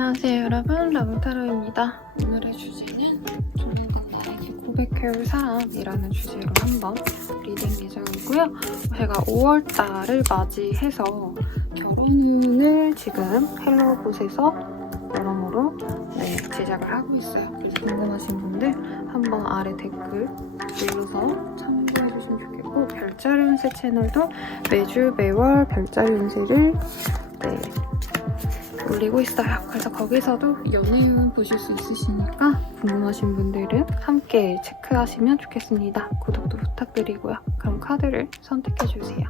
안녕하세요 여러분, 라블타로입니다. 오늘의 주제는 조만간 나에게 고백해올 사람이라는 주제로 한번 리딩 예정이고요. 제가 5월달을 맞이해서 결혼운을 지금 헬로봇에서 여러모로 제작을 하고 있어요. 그래서 궁금하신 분들 한번 아래 댓글 눌러서 참고해주시면 좋겠고, 별자리 운세 채널도 매월 별자리 운세를 올리고 있어요. 그래서 거기서도 연애운 보실 수 있으시니까 궁금하신 분들은 함께 체크하시면 좋겠습니다. 구독도 부탁드리고요. 그럼 카드를 선택해주세요.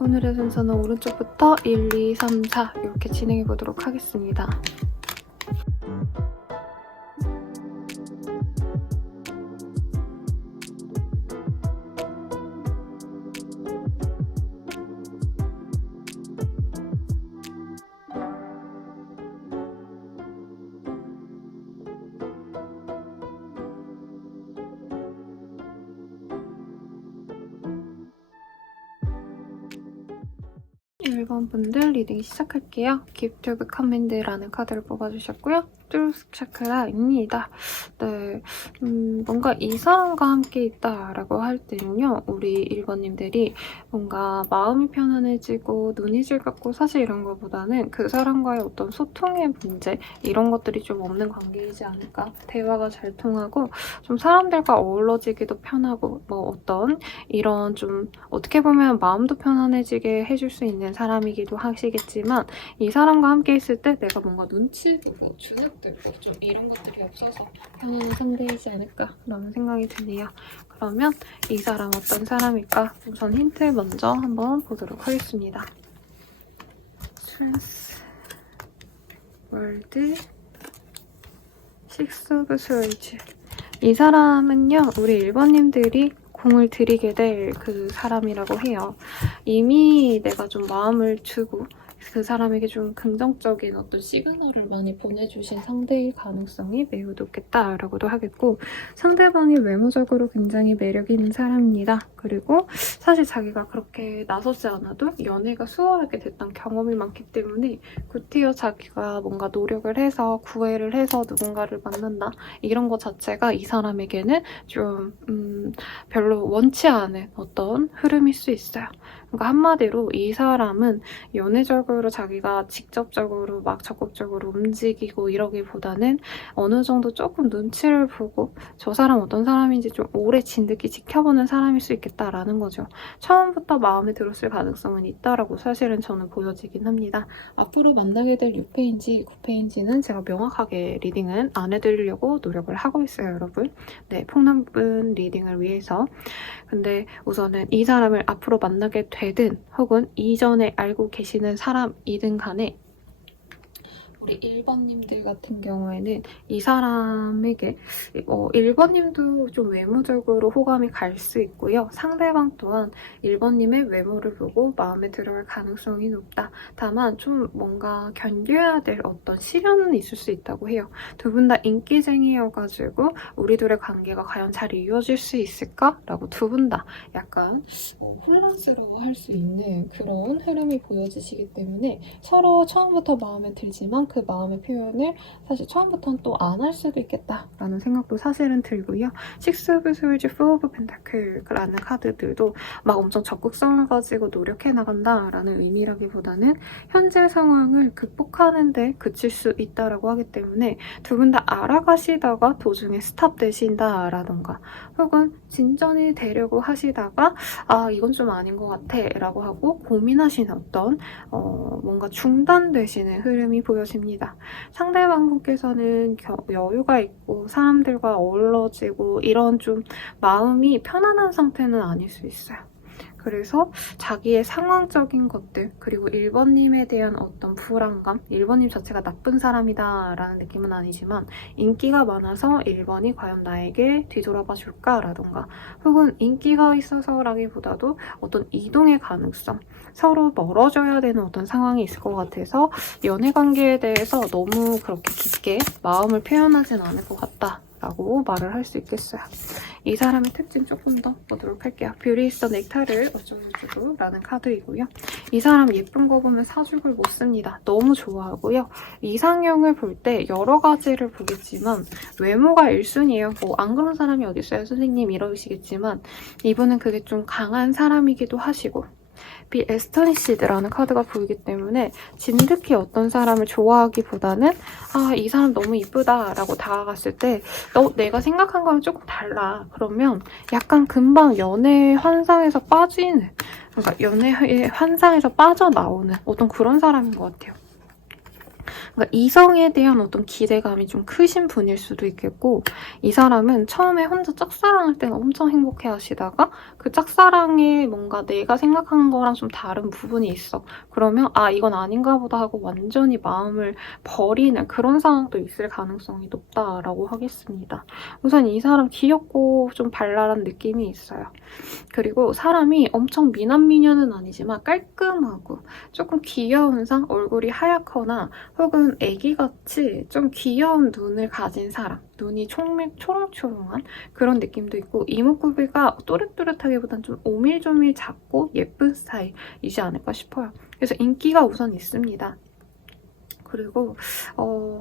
오늘의 순서는 오른쪽부터 1, 2, 3, 4 이렇게 진행해 보도록 하겠습니다. 1번 분들 리딩 시작할게요. Give to the Command라는 카드를 뽑아주셨고요. 트루스 차크라입니다. 네, 뭔가 이 사람과 함께 있다라고 할 때는요. 우리 1번님들이 뭔가 마음이 편안해지고 눈이 즐겁고 사실 이런 것보다는 그 사람과의 어떤 소통의 문제 이런 것들이 좀 없는 관계이지 않을까. 대화가 잘 통하고 좀 사람들과 어우러지기도 편하고 뭐 어떤 이런 좀 어떻게 보면 마음도 편안해지게 해줄 수 있는 사람이기도 하시겠지만 이 사람과 함께 있을 때 내가 뭔가 눈치 보고 주눅 들고 좀 이런 것들이 없어서 편안한 상대이지 않을까라는 생각이 드네요. 그러면 이 사람 어떤 사람일까? 우선 힌트 먼저 한번 보도록 하겠습니다. 스트레스, 월드, 식스 오브 스월즈. 이 사람은요, 우리 1번님들이 공을 들이게 될 그 사람이라고 해요. 이미 내가 좀 마음을 주고 그 사람에게 좀 긍정적인 어떤 시그널을 많이 보내주신 상대일 가능성이 매우 높겠다라고도 하겠고 상대방이 외모적으로 굉장히 매력 있는 사람입니다. 그리고 사실 자기가 그렇게 나서지 않아도 연애가 수월하게 됐던 경험이 많기 때문에 굿티어 자기가 뭔가 노력을 해서 구애를 해서 누군가를 만난다 이런 것 자체가 이 사람에게는 좀 별로 원치 않은 어떤 흐름일 수 있어요. 그러니까 한마디로 이 사람은 연애적으로 자기가 직접적으로 막 적극적으로 움직이고 이러기보다는 어느 정도 조금 눈치를 보고 저 사람 어떤 사람인지 좀 오래 진득히 지켜보는 사람일 수 있겠다라는 거죠. 처음부터 마음에 들었을 가능성은 있다라고 사실은 저는 보여지긴 합니다. 앞으로 만나게 될 6페인지, 9페인지는 제가 명확하게 리딩은 안 해드리려고 노력을 하고 있어요, 여러분. 네, 폭넓은 리딩을 위해서. 근데 우선은 이 사람을 앞으로 만나게 되든 혹은 이전에 알고 계시는 사람이든 간에 우리 1번님들 같은 경우에는 이 사람에게 1번님도 좀 외모적으로 호감이 갈 수 있고요. 상대방 또한 1번님의 외모를 보고 마음에 들어갈 가능성이 높다. 다만 좀 뭔가 견뎌야 될 어떤 시련은 있을 수 있다고 해요. 두 분 다 인기쟁이여가지고 우리 둘의 관계가 과연 잘 이어질 수 있을까? 라고 두 분 다 약간 혼란스러워할 수 있는 그런 흐름이 보여지시기 때문에 서로 처음부터 마음에 들지만 그 마음의 표현을 사실 처음부터는 또 안 할 수도 있겠다라는 생각도 사실은 들고요. 식스 오브 스월즈, 포 오브 펜타클라는 카드들도 막 엄청 적극성을 가지고 노력해 나간다라는 의미라기보다는 현재 상황을 극복하는 데 그칠 수 있다라고 하기 때문에 두 분 다 알아가시다가 도중에 스탑되신다라던가 혹은 진전이 되려고 하시다가 아 이건 좀 아닌 것 같아 라고 하고 고민하시는 어떤 뭔가 중단되시는 흐름이 보여집니다. 상대방분께서는 여유가 있고 사람들과 어우러지고 이런 좀 마음이 편안한 상태는 아닐 수 있어요. 그래서 자기의 상황적인 것들 그리고 1번님에 대한 어떤 불안감 1번님 자체가 나쁜 사람이다 라는 느낌은 아니지만 인기가 많아서 1번이 과연 나에게 뒤돌아봐 줄까라던가 혹은 인기가 있어서라기보다도 어떤 이동의 가능성 서로 멀어져야 되는 어떤 상황이 있을 것 같아서 연애관계에 대해서 너무 그렇게 깊게 마음을 표현하진 않을 것 같다 라고 말을 할 수 있겠어요. 이 사람의 특징 조금 더 보도록 할게요. 뷰리 있어 넥타를 어쩌고저쩌고 라는 카드이고요. 이 사람 예쁜 거 보면 사죽을 못 씁니다. 너무 좋아하고요. 이상형을 볼 때 여러 가지를 보겠지만 외모가 1순위예요. 뭐 안 그런 사람이 어디 있어요 선생님 이러시겠지만 이분은 그게 좀 강한 사람이기도 하시고 비 에스터니시드라는 카드가 보이기 때문에 진득히 어떤 사람을 좋아하기보다는 아, 이 사람 너무 이쁘다 라고 다가갔을 때 내가 생각한 거랑 조금 달라. 그러면 약간 금방 연애 환상에서 빠지는 그러니까 연애 환상에서 빠져나오는 어떤 그런 사람인 것 같아요. 그러니까 이성에 대한 어떤 기대감이 좀 크신 분일 수도 있겠고, 이 사람은 처음에 혼자 짝사랑할 때는 엄청 행복해 하시다가 그 짝사랑에 뭔가 내가 생각한 거랑 좀 다른 부분이 있어. 그러면 아, 이건 아닌가 보다 하고 완전히 마음을 버리는 그런 상황도 있을 가능성이 높다라고 하겠습니다. 우선 이 사람 귀엽고 좀 발랄한 느낌이 있어요. 그리고 사람이 엄청 미남미녀는 아니지만 깔끔하고 조금 귀여운 상, 얼굴이 하얗거나 혹은 애기같이 좀 귀여운 눈을 가진 사람, 눈이 초롱초롱한 그런 느낌도 있고, 이목구비가 또렷또렷하기보단 좀 오밀조밀 작고 예쁜 스타일이지 않을까 싶어요. 그래서 인기가 우선 있습니다. 그리고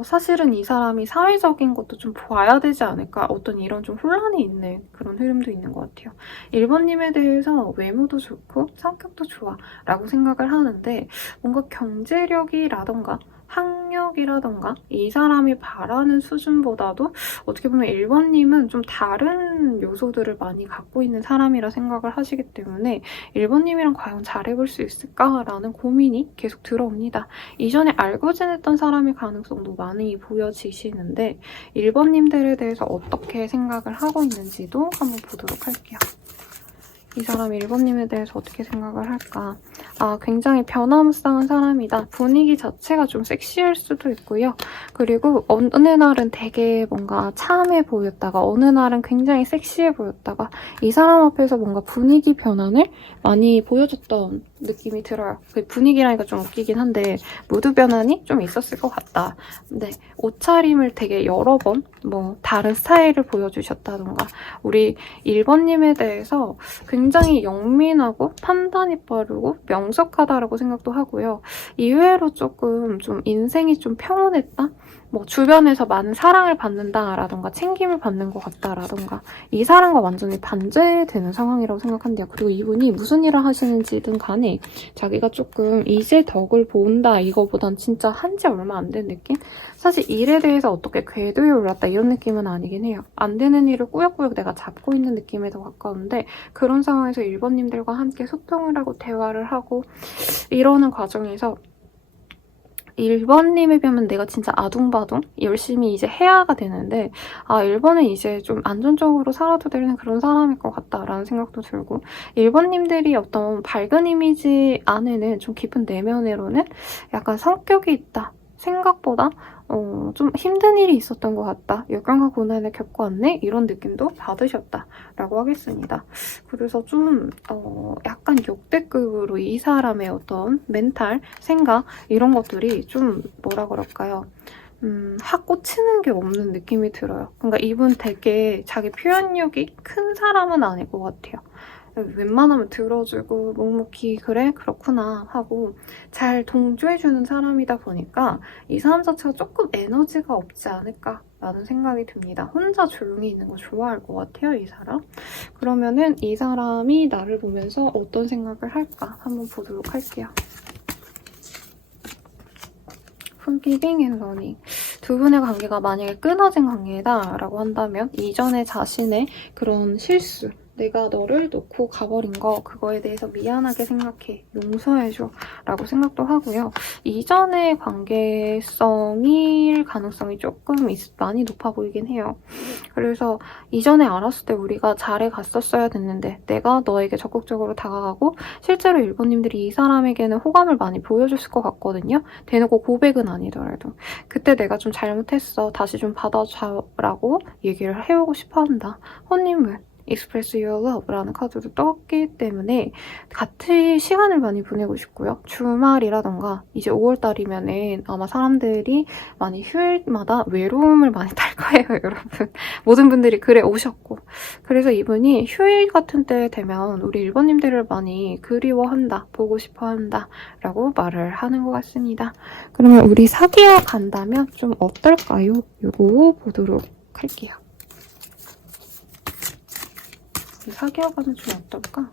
사실은 이 사람이 사회적인 것도 좀 봐야 되지 않을까, 어떤 이런 좀 혼란이 있는 그런 흐름도 있는 것 같아요. 1번님에 대해서 외모도 좋고 성격도 좋아 라고 생각을 하는데, 뭔가 경제력이라던가 학력이라던가 이 사람이 바라는 수준보다도 어떻게 보면 1번님은 좀 다른 요소들을 많이 갖고 있는 사람이라 생각을 하시기 때문에 1번님이랑 과연 잘해볼 수 있을까라는 고민이 계속 들어옵니다. 이전에 알고 지냈던 사람일 가능성도 많이 보여지시는데 1번님들에 대해서 어떻게 생각을 하고 있는지도 한번 보도록 할게요. 이 사람 1번님에 대해서 어떻게 생각을 할까? 아, 굉장히 변화무쌍한 사람이다. 분위기 자체가 좀 섹시할 수도 있고요. 그리고 어느 날은 되게 뭔가 참해 보였다가 어느 날은 굉장히 섹시해 보였다가 이 사람 앞에서 뭔가 분위기 변환을 많이 보여줬던 느낌이 들어요. 그 분위기라니까 좀 웃기긴 한데 무드 변환이 좀 있었을 것 같다. 네, 옷차림을 되게 여러 번 뭐 다른 스타일을 보여주셨다던가, 우리 1번님에 대해서 굉장히 영민하고 판단이 빠르고 명석하다라고 생각도 하고요. 이외로 조금 좀 인생이 좀 평온했다? 뭐 주변에서 많은 사랑을 받는다라던가 챙김을 받는 것 같다라던가, 이 사람과 완전히 반대되는 상황이라고 생각한대요. 그리고 이분이 무슨 일을 하시는지든 간에 자기가 조금 이제 덕을 본다 이거보단 진짜 한지 얼마 안 된 느낌? 사실 일에 대해서 어떻게 궤도에 올랐다 이런 느낌은 아니긴 해요. 안 되는 일을 꾸역꾸역 내가 잡고 있는 느낌에 더 가까운데, 그런 상황에서 1번님들과 함께 소통을 하고 대화를 하고 이러는 과정에서 1번님에 비하면 내가 진짜 아둥바둥 열심히 이제 해야가 되는데, 아, 1번은 이제 좀 안정적으로 살아도 되는 그런 사람일 것 같다라는 생각도 들고, 1번님들이 어떤 밝은 이미지 안에는 좀 깊은 내면으로는 약간 성격이 있다. 생각보다 좀 힘든 일이 있었던 것 같다. 역경과 고난을 겪어왔네? 이런 느낌도 받으셨다라고 하겠습니다. 그래서 좀 약간 역대급으로 이 사람의 어떤 멘탈, 생각 이런 것들이 좀 뭐라 그럴까요? 확 꽂히는 게 없는 느낌이 들어요. 그러니까 이분 되게 자기 표현력이 큰 사람은 아닐 것 같아요. 웬만하면 들어주고 묵묵히 그래? 그렇구나 하고 잘 동조해주는 사람이다 보니까 이 사람 자체가 조금 에너지가 없지 않을까라는 생각이 듭니다. 혼자 조용히 있는 거 좋아할 것 같아요, 이 사람. 그러면은 이 사람이 나를 보면서 어떤 생각을 할까 한번 보도록 할게요. Forgiving and learning. 두 분의 관계가 만약에 끊어진 관계다라고 한다면 이전에 자신의 그런 실수, 내가 너를 놓고 가버린 거, 그거에 대해서 미안하게 생각해, 용서해줘 라고 생각도 하고요. 이전의 관계성일 가능성이 조금 많이 높아 보이긴 해요. 그래서 이전에 알았을 때 우리가 잘해갔었어야 됐는데 내가 너에게 적극적으로 다가가고 실제로 1번님들이 이 사람에게는 호감을 많이 보여줬을 것 같거든요. 대놓고 고백은 아니더라도 그때 내가 좀 잘못했어, 다시 좀 받아줘라고 얘기를 해오고 싶어한다. 혼인물 Express Your Love라는 카드도 떴기 때문에 같이 시간을 많이 보내고 싶고요. 주말이라던가 이제 5월달이면은 아마 사람들이 많이 휴일마다 외로움을 많이 탈 거예요, 여러분. 모든 분들이 글에 오셨고. 그래서 이분이 휴일 같은 때 되면 우리 1번님들을 많이 그리워한다, 보고 싶어한다 라고 말을 하는 것 같습니다. 그러면 우리 사귀어 간다면 좀 어떨까요? 이거 보도록 할게요. 사귀어가면 좀 어떨까?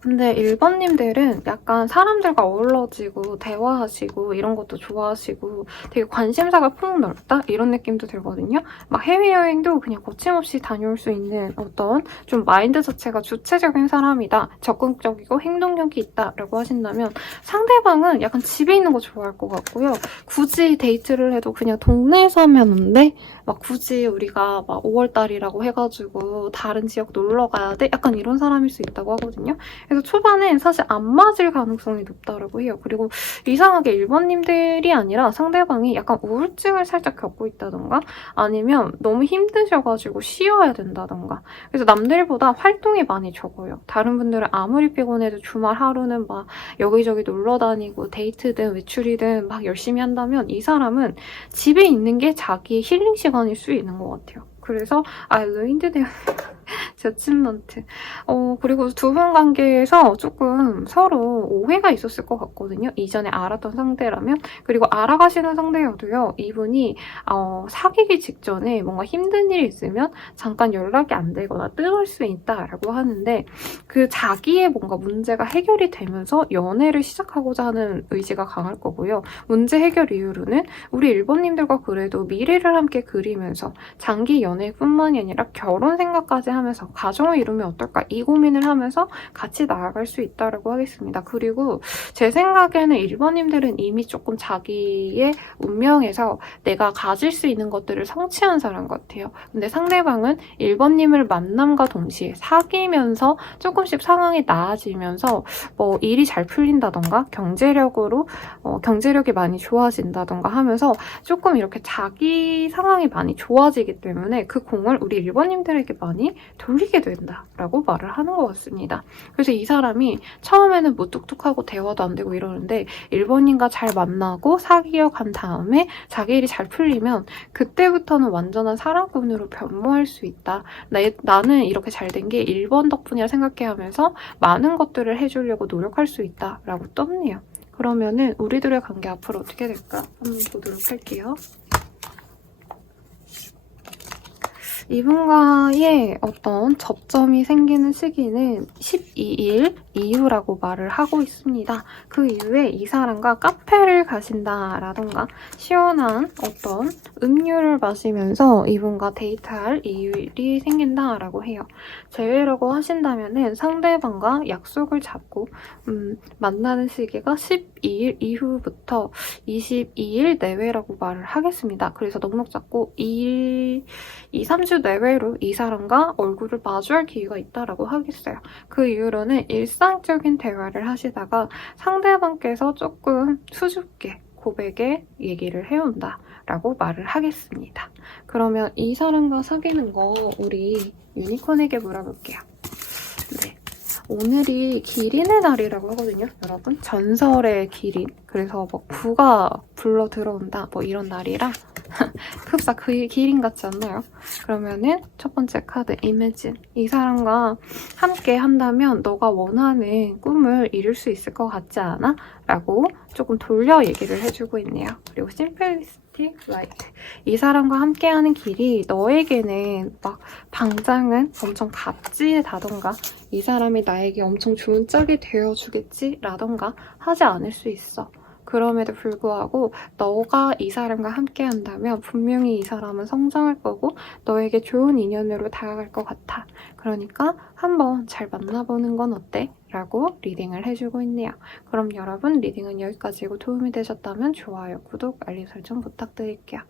근데 1번님들은 약간 사람들과 어우러지고 대화하시고 이런 것도 좋아하시고 되게 관심사가 폭넓다? 이런 느낌도 들거든요. 막 해외여행도 그냥 거침없이 다녀올 수 있는 어떤 좀 마인드 자체가 주체적인 사람이다. 적극적이고 행동력이 있다라고 하신다면 상대방은 약간 집에 있는 거 좋아할 것 같고요. 굳이 데이트를 해도 그냥 동네에서 하면 안 돼? 막 굳이 우리가 막 5월달이라고 해가지고 다른 지역 놀러 가야 돼? 약간 이런 사람일 수 있다고 하거든요. 그래서 초반엔 사실 안 맞을 가능성이 높다고 해요. 그리고 이상하게 1번님들이 아니라 상대방이 약간 우울증을 살짝 겪고 있다던가 아니면 너무 힘드셔가지고 쉬어야 된다던가 그래서 남들보다 활동이 많이 적어요. 다른 분들은 아무리 피곤해도 주말 하루는 막 여기저기 놀러 다니고 데이트든 외출이든 막 열심히 한다면 이 사람은 집에 있는 게 자기의 힐링 시간일 수 있는 것 같아요. 그래서 루인드 저침먼트. 그리고 두 분 관계에서 조금 서로 오해가 있었을 것 같거든요. 이전에 알았던 상대라면. 그리고 알아가시는 상대여도요. 이분이 사귀기 직전에 뭔가 힘든 일이 있으면 잠깐 연락이 안 되거나 뜸할 수 있다라고 하는데 그 자기의 뭔가 문제가 해결이 되면서 연애를 시작하고자 하는 의지가 강할 거고요. 문제 해결 이후로는 우리 1번님들과 그래도 미래를 함께 그리면서 장기 연애뿐만이 아니라 결혼 생각까지 하면서 가정을 이루면 어떨까 이 고민을 하면서 같이 나아갈 수 있다고 하겠습니다. 그리고 제 생각에는 1번님들은 이미 조금 자기의 운명에서 내가 가질 수 있는 것들을 성취한 사람 같아요. 근데 상대방은 1번님을 만남과 동시에 사귀면서 조금씩 상황이 나아지면서 뭐 일이 잘 풀린다던가 경제력이 많이 좋아진다던가 하면서 조금 이렇게 자기 상황이 많이 좋아지기 때문에 그 공을 우리 1번님들에게 많이 돌리게 된다라고 말을 하는 것 같습니다. 그래서 이 사람이 처음에는 무뚝뚝하고 대화도 안 되고 이러는데 1번님과 잘 만나고 사귀어 간 다음에 자기 일이 잘 풀리면 그때부터는 완전한 사랑꾼으로 변모할 수 있다. 나는 이렇게 잘 된 게 1번 덕분이라 생각해 하면서 많은 것들을 해주려고 노력할 수 있다라고 떴네요. 그러면은 우리들의 관계 앞으로 어떻게 될까 한번 보도록 할게요. 이분과의 어떤 접점이 생기는 시기는 12일 이후라고 말을 하고 있습니다. 그 이후에 이 사람과 카페를 가신다라던가 시원한 어떤 음료를 마시면서 이분과 데이트할 일이 생긴다라고 해요. 제외라고 하신다면은 상대방과 약속을 잡고 만나는 시기가 12일 이후부터 22일 내외라고 말을 하겠습니다. 그래서 넉넉 잡고 2, 3주 내외로 이 사람과 얼굴을 마주할 기회가 있다라고 하겠어요. 그 이후로는 일상적인 대화를 하시다가 상대방께서 조금 수줍게 고백에 얘기를 해온다 라고 말을 하겠습니다. 그러면 이 사람과 사귀는 거 우리 유니콘에게 물어볼게요. 네. 오늘이 기린의 날이라고 하거든요, 여러분. 전설의 기린. 그래서 뭐 부가 불러 들어온다 뭐 이런 날이라 흡사 그 기린 같지 않나요? 그러면은 첫 번째 카드 Imagine. 이 사람과 함께 한다면 너가 원하는 꿈을 이룰 수 있을 것 같지 않아? 라고 조금 돌려 얘기를 해주고 있네요. 그리고 Simplicity Light. 이 사람과 함께하는 길이 너에게는 막 당장은 엄청 값지다던가 이 사람이 나에게 엄청 좋은 짝이 되어주겠지? 라던가 하지 않을 수 있어. 그럼에도 불구하고 너가 이 사람과 함께 한다면 분명히 이 사람은 성장할 거고 너에게 좋은 인연으로 다가갈 것 같아. 그러니까 한번 잘 만나보는 건 어때? 라고 리딩을 해주고 있네요. 그럼 여러분 리딩은 여기까지고 도움이 되셨다면 좋아요, 구독, 알림 설정 부탁드릴게요.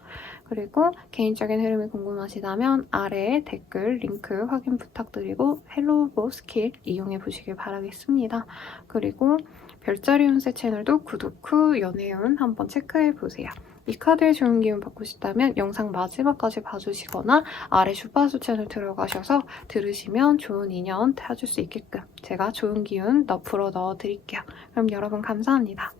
그리고 개인적인 흐름이 궁금하시다면 아래에 댓글 링크 확인 부탁드리고 헬로우보 스킬 이용해 보시길 바라겠습니다. 그리고 별자리 운세 채널도 구독 후 연애운 한번 체크해보세요. 이 카드의 좋은 기운 받고 싶다면 영상 마지막까지 봐주시거나 아래 주파수 채널 들어가셔서 들으시면 좋은 인연 찾을 수 있게끔 제가 좋은 기운 불어 넣어드릴게요. 그럼 여러분 감사합니다.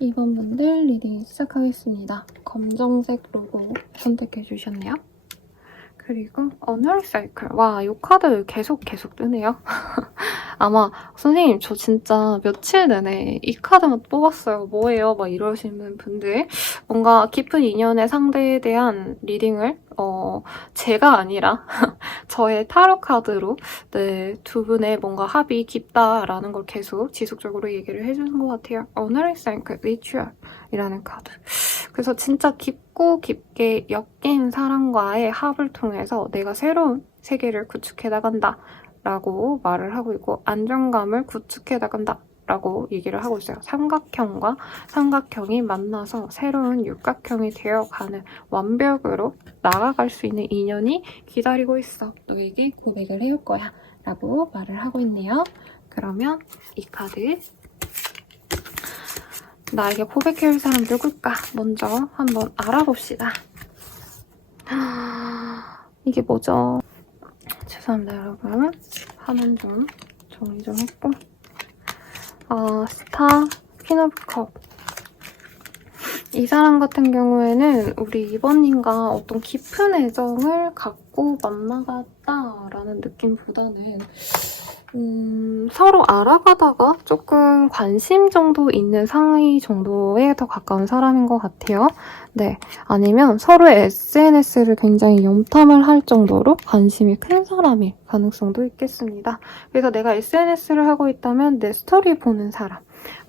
2번 분들 리딩 시작하겠습니다. 검정색 로고 선택해주셨네요. 그리고 어널 사이클. 와, 이 카드 계속 뜨네요. 아마 선생님 저 진짜 며칠 내내 이 카드만 뽑았어요. 뭐예요? 막 이러시는 분들 뭔가 깊은 인연의 상대에 대한 리딩을 제가 아니라 저의 타로 카드로 네, 두 분의 뭔가 합이 깊다라는 걸 계속 지속적으로 얘기를 해주는 것 같아요. 어널 사이클 리추얼이라는 카드. 그래서 진짜 깊고 깊게 엮인 사람과의 합을 통해서 내가 새로운 세계를 구축해 나간다 라고 말을 하고 있고 안정감을 구축해 나간다 라고 얘기를 하고 있어요. 삼각형과 삼각형이 만나서 새로운 육각형이 되어가는 완벽으로 나아갈 수 있는 인연이 기다리고 있어. 너에게 고백을 해올 거야 라고 말을 하고 있네요. 그러면 이 카드 나에게 고백해올 사람 누굴까? 먼저 한번 알아봅시다. 이게 뭐죠? 죄송합니다, 여러분. 화면 좀 정리 좀 했고. 스타, 퀸 오브 컵. 이 사람 같은 경우에는 우리 이번님과 어떤 깊은 애정을 갖고 만나갔다라는 느낌보다는 서로 알아가다가 조금 관심 정도 있는 사이 정도에 더 가까운 사람인 것 같아요. 네, 아니면 서로의 SNS를 굉장히 염탐을 할 정도로 관심이 큰 사람일 가능성도 있겠습니다. 그래서 내가 SNS를 하고 있다면 내 스토리 보는 사람,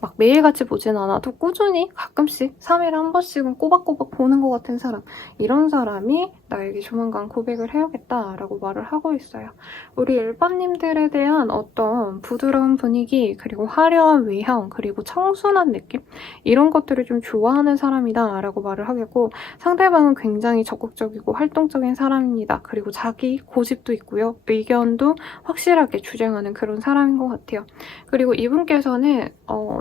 막 매일같이 보진 않아도 꾸준히 가끔씩 3일에 한 번씩은 꼬박꼬박 보는 것 같은 사람, 이런 사람이 나에게 조만간 고백을 해야겠다라고 말을 하고 있어요. 우리 일반님들에 대한 어떤 부드러운 분위기, 그리고 화려한 외형, 그리고 청순한 느낌, 이런 것들을 좀 좋아하는 사람이다 라고 말을 하겠고, 상대방은 굉장히 적극적이고 활동적인 사람입니다. 그리고 자기 고집도 있고요. 의견도 확실하게 주장하는 그런 사람인 것 같아요. 그리고 이분께서는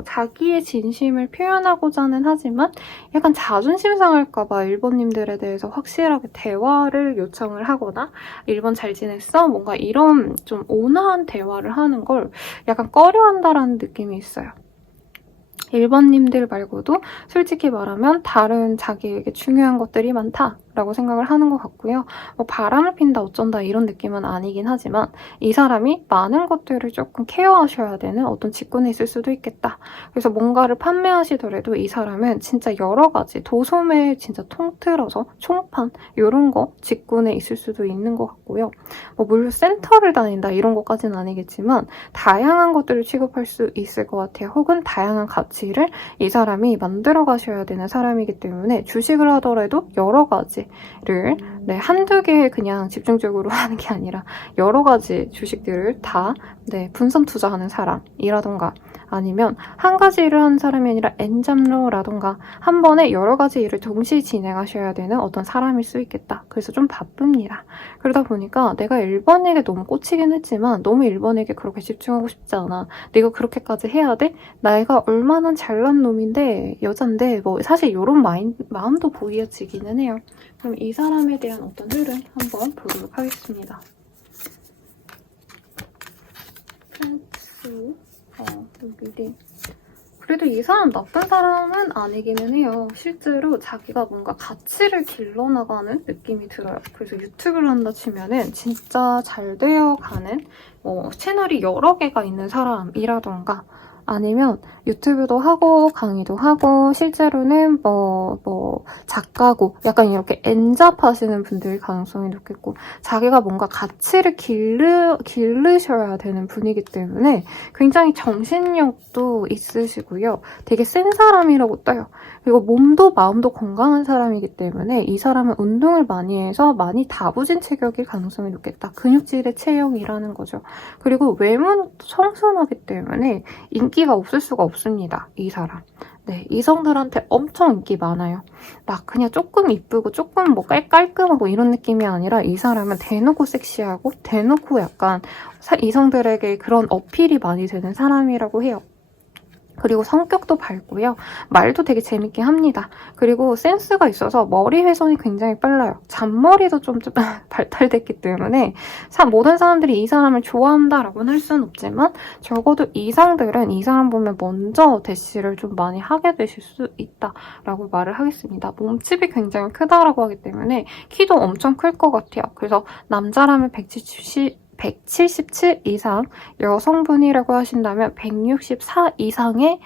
자기의 진심을 표현하고자는 하지만 약간 자존심 상할까봐 1번님들에 대해서 확실하게 대화를 요청을 하거나 1번 잘 지냈어? 뭔가 이런 좀 온화한 대화를 하는 걸 약간 꺼려한다라는 느낌이 있어요. 1번님들 말고도 솔직히 말하면 다른 자기에게 중요한 것들이 많다라고 생각을 하는 것 같고요. 뭐 바람을 핀다 어쩐다 이런 느낌은 아니긴 하지만 이 사람이 많은 것들을 조금 케어하셔야 되는 어떤 직군에 있을 수도 있겠다. 그래서 뭔가를 판매하시더라도 이 사람은 진짜 여러 가지 도소매 진짜 통틀어서 총판 이런 거 직군에 있을 수도 있는 것 같고요. 뭐 물론 센터를 다닌다 이런 것까지는 아니겠지만 다양한 것들을 취급할 수 있을 것 같아요. 혹은 다양한 가치를 이 사람이 만들어 가셔야 되는 사람이기 때문에 주식을 하더라도 여러 가지를 한두 개 그냥 집중적으로 하는 게 아니라 여러 가지 주식들을 다 분산 투자하는 사람이라던가 아니면 한 가지 일을 하는 사람이 아니라 엔잡러라던가 한 번에 여러 가지 일을 동시에 진행하셔야 되는 어떤 사람일 수 있겠다. 그래서 좀 바쁩니다. 그러다 보니까 내가 1번에게 너무 꽂히긴 했지만 너무 1번에게 그렇게 집중하고 싶지 않아. 내가 그렇게까지 해야 돼? 내가 얼마나 잘난 놈인데 여잔데 뭐 사실 이런 마음도 보여지기는 해요. 그럼 이 사람에 대한 어떤 흐름 한번 보도록 하겠습니다. 여기 그래도 이 사람 나쁜 사람은 아니기는 해요. 실제로 자기가 뭔가 가치를 길러나가는 느낌이 들어요. 그래서 유튜브를 한다 치면은 진짜 잘 되어가는 채널이 여러 개가 있는 사람이라던가 아니면 유튜브도 하고 강의도 하고 실제로는 작가고 약간 이렇게 엔잡하시는 분들이 가능성이 높겠고 자기가 뭔가 가치를 기르셔야 되는 분이기 때문에 굉장히 정신력도 있으시고요. 되게 센 사람이라고 떠요. 그리고 몸도 마음도 건강한 사람이기 때문에 이 사람은 운동을 많이 해서 많이 다부진 체격일 가능성이 높겠다. 근육질의 체형이라는 거죠. 그리고 외모는 청순하기 때문에 인기가 없을 수가 없습니다. 이 사람. 네, 이성들한테 엄청 인기 많아요. 막 그냥 조금 이쁘고 조금 뭐 깔끔하고 이런 느낌이 아니라 이 사람은 대놓고 섹시하고 대놓고 약간 이성들에게 그런 어필이 많이 되는 사람이라고 해요. 그리고 성격도 밝고요. 말도 되게 재밌게 합니다. 그리고 센스가 있어서 머리 회전이 굉장히 빨라요. 잔머리도 좀 발달됐기 때문에 모든 사람들이 이 사람을 좋아한다라고는 할 수는 없지만 적어도 이성들은 이 사람 보면 먼저 대시를 좀 많이 하게 되실 수 있다라고 말을 하겠습니다. 몸집이 굉장히 크다라고 하기 때문에 키도 엄청 클 것 같아요. 그래서 남자라면 177 이상, 여성분이라고 하신다면 164 이상의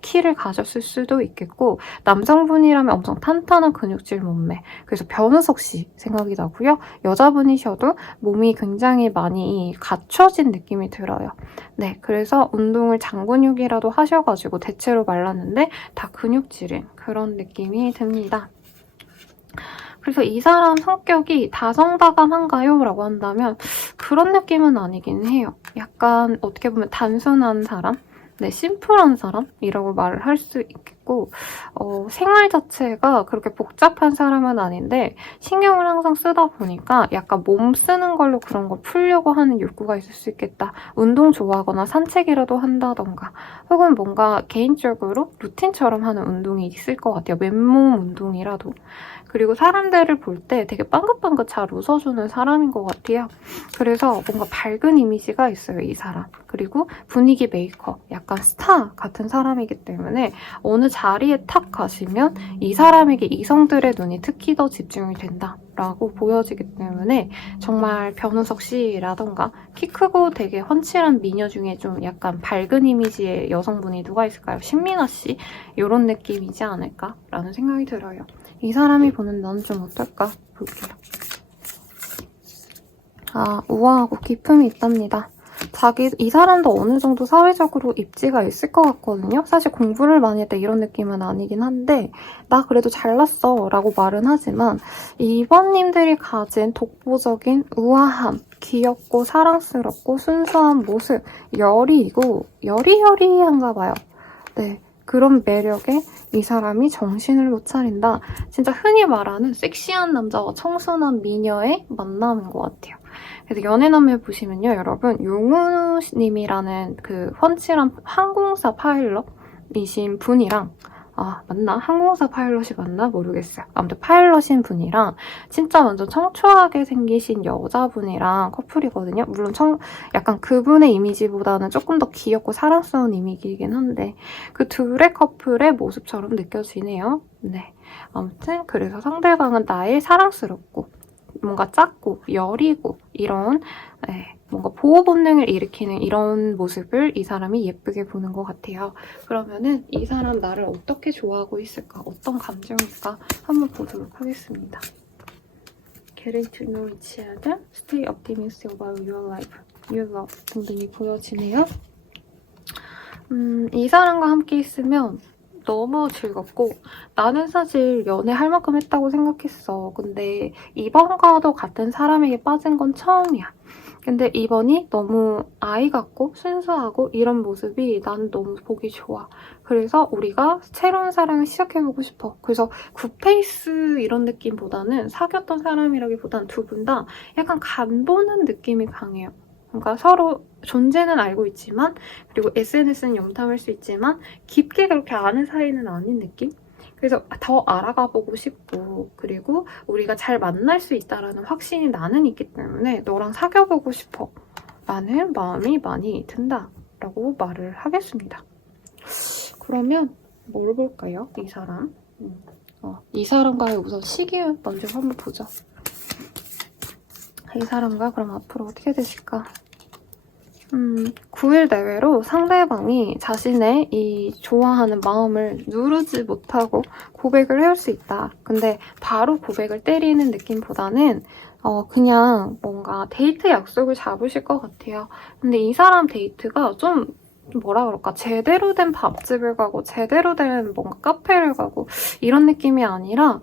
키를 가졌을 수도 있겠고, 남성분이라면 엄청 탄탄한 근육질 몸매, 그래서 변우석 씨 생각이 나고요. 여자분이셔도 몸이 굉장히 많이 갖춰진 느낌이 들어요. 네, 그래서 운동을 장근육이라도 하셔가지고 대체로 말랐는데 다 근육질인 그런 느낌이 듭니다. 그래서 이 사람 성격이 다정다감한가요? 라고 한다면 그런 느낌은 아니긴 해요. 약간 어떻게 보면 단순한 사람? 네, 심플한 사람이라고 말을 할 수 있겠고 생활 자체가 그렇게 복잡한 사람은 아닌데 신경을 항상 쓰다 보니까 약간 몸 쓰는 걸로 그런 걸 풀려고 하는 욕구가 있을 수 있겠다. 운동 좋아하거나 산책이라도 한다던가 혹은 뭔가 개인적으로 루틴처럼 하는 운동이 있을 것 같아요. 맨몸 운동이라도. 그리고 사람들을 볼 때 되게 빵긋빵긋 잘 웃어주는 사람인 것 같아요. 그래서 뭔가 밝은 이미지가 있어요, 이 사람. 그리고 분위기 메이커, 약간 스타 같은 사람이기 때문에 어느 자리에 탁 가시면 이 사람에게 이성들의 눈이 특히 더 집중이 된다라고 보여지기 때문에 정말 변우석 씨라던가 키 크고 되게 훤칠한 미녀 중에 좀 약간 밝은 이미지의 여성분이 누가 있을까요? 신민아 씨? 이런 느낌이지 않을까라는 생각이 들어요. 이 사람이 보는 넌 좀 어떨까? 볼게요. 우아하고 기품이 있답니다. 이 사람도 어느 정도 사회적으로 입지가 있을 것 같거든요. 사실 공부를 많이 했다 이런 느낌은 아니긴 한데 나 그래도 잘났어 라고 말은 하지만 이번님들이 가진 독보적인 우아함, 귀엽고 사랑스럽고 순수한 모습, 여리여리한가 봐요. 네. 그런 매력에 이 사람이 정신을 못 차린다. 진짜 흔히 말하는 섹시한 남자와 청순한 미녀의 만남인 것 같아요. 그래서 연애남 해보시면요, 여러분 용우님이라는 그 훤칠한 항공사 파일럿이신 분이랑 맞나? 항공사 파일럿이 맞나? 모르겠어요. 아무튼 파일럿인 분이랑 진짜 완전 청초하게 생기신 여자분이랑 커플이거든요. 물론 약간 그분의 이미지보다는 조금 더 귀엽고 사랑스러운 이미지이긴 한데 그 둘의 커플의 모습처럼 느껴지네요. 네. 아무튼 그래서 상대방은 나의 사랑스럽고 뭔가 작고 여리고 이런 뭔가 보호 본능을 일으키는 이런 모습을 이 사람이 예쁘게 보는 것 같아요. 그러면은 이 사람 나를 어떻게 좋아하고 있을까? 어떤 감정일까? 한번 보도록 하겠습니다. Getting to know each other, stay optimistic about your life, your love 등등이 보여지네요. 이 사람과 함께 있으면 너무 즐겁고 나는 사실 연애할 만큼 했다고 생각했어. 근데 이번과도 같은 사람에게 빠진 건 처음이야. 근데 이번이 너무 아이 같고 순수하고 이런 모습이 나는 너무 보기 좋아. 그래서 우리가 새로운 사랑을 시작해보고 싶어. 그래서 굿페이스 이런 느낌보다는 사귀었던 사람이라기보다는 두 분 다 약간 간 보는 느낌이 강해요. 그러니까 서로 존재는 알고 있지만 그리고 SNS는 염탐할 수 있지만 깊게 그렇게 아는 사이는 아닌 느낌? 그래서 더 알아가보고 싶고 그리고 우리가 잘 만날 수 있다라는 확신이 나는 있기 때문에 너랑 사귀어보고 싶어 라는 마음이 많이 든다라고 말을 하겠습니다. 그러면 뭘 볼까요? 이 사람. 이 사람과의 우선 시기를 먼저 한번 보죠. 이 사람과 그럼 앞으로 어떻게 되실까? 9일 내외로 상대방이 자신의 이 좋아하는 마음을 누르지 못하고 고백을 해올 수 있다. 근데 바로 고백을 때리는 느낌보다는 그냥 뭔가 데이트 약속을 잡으실 것 같아요. 근데 이 사람 데이트가 좀 뭐라 그럴까, 제대로 된 밥집을 가고 제대로 된 뭔가 카페를 가고 이런 느낌이 아니라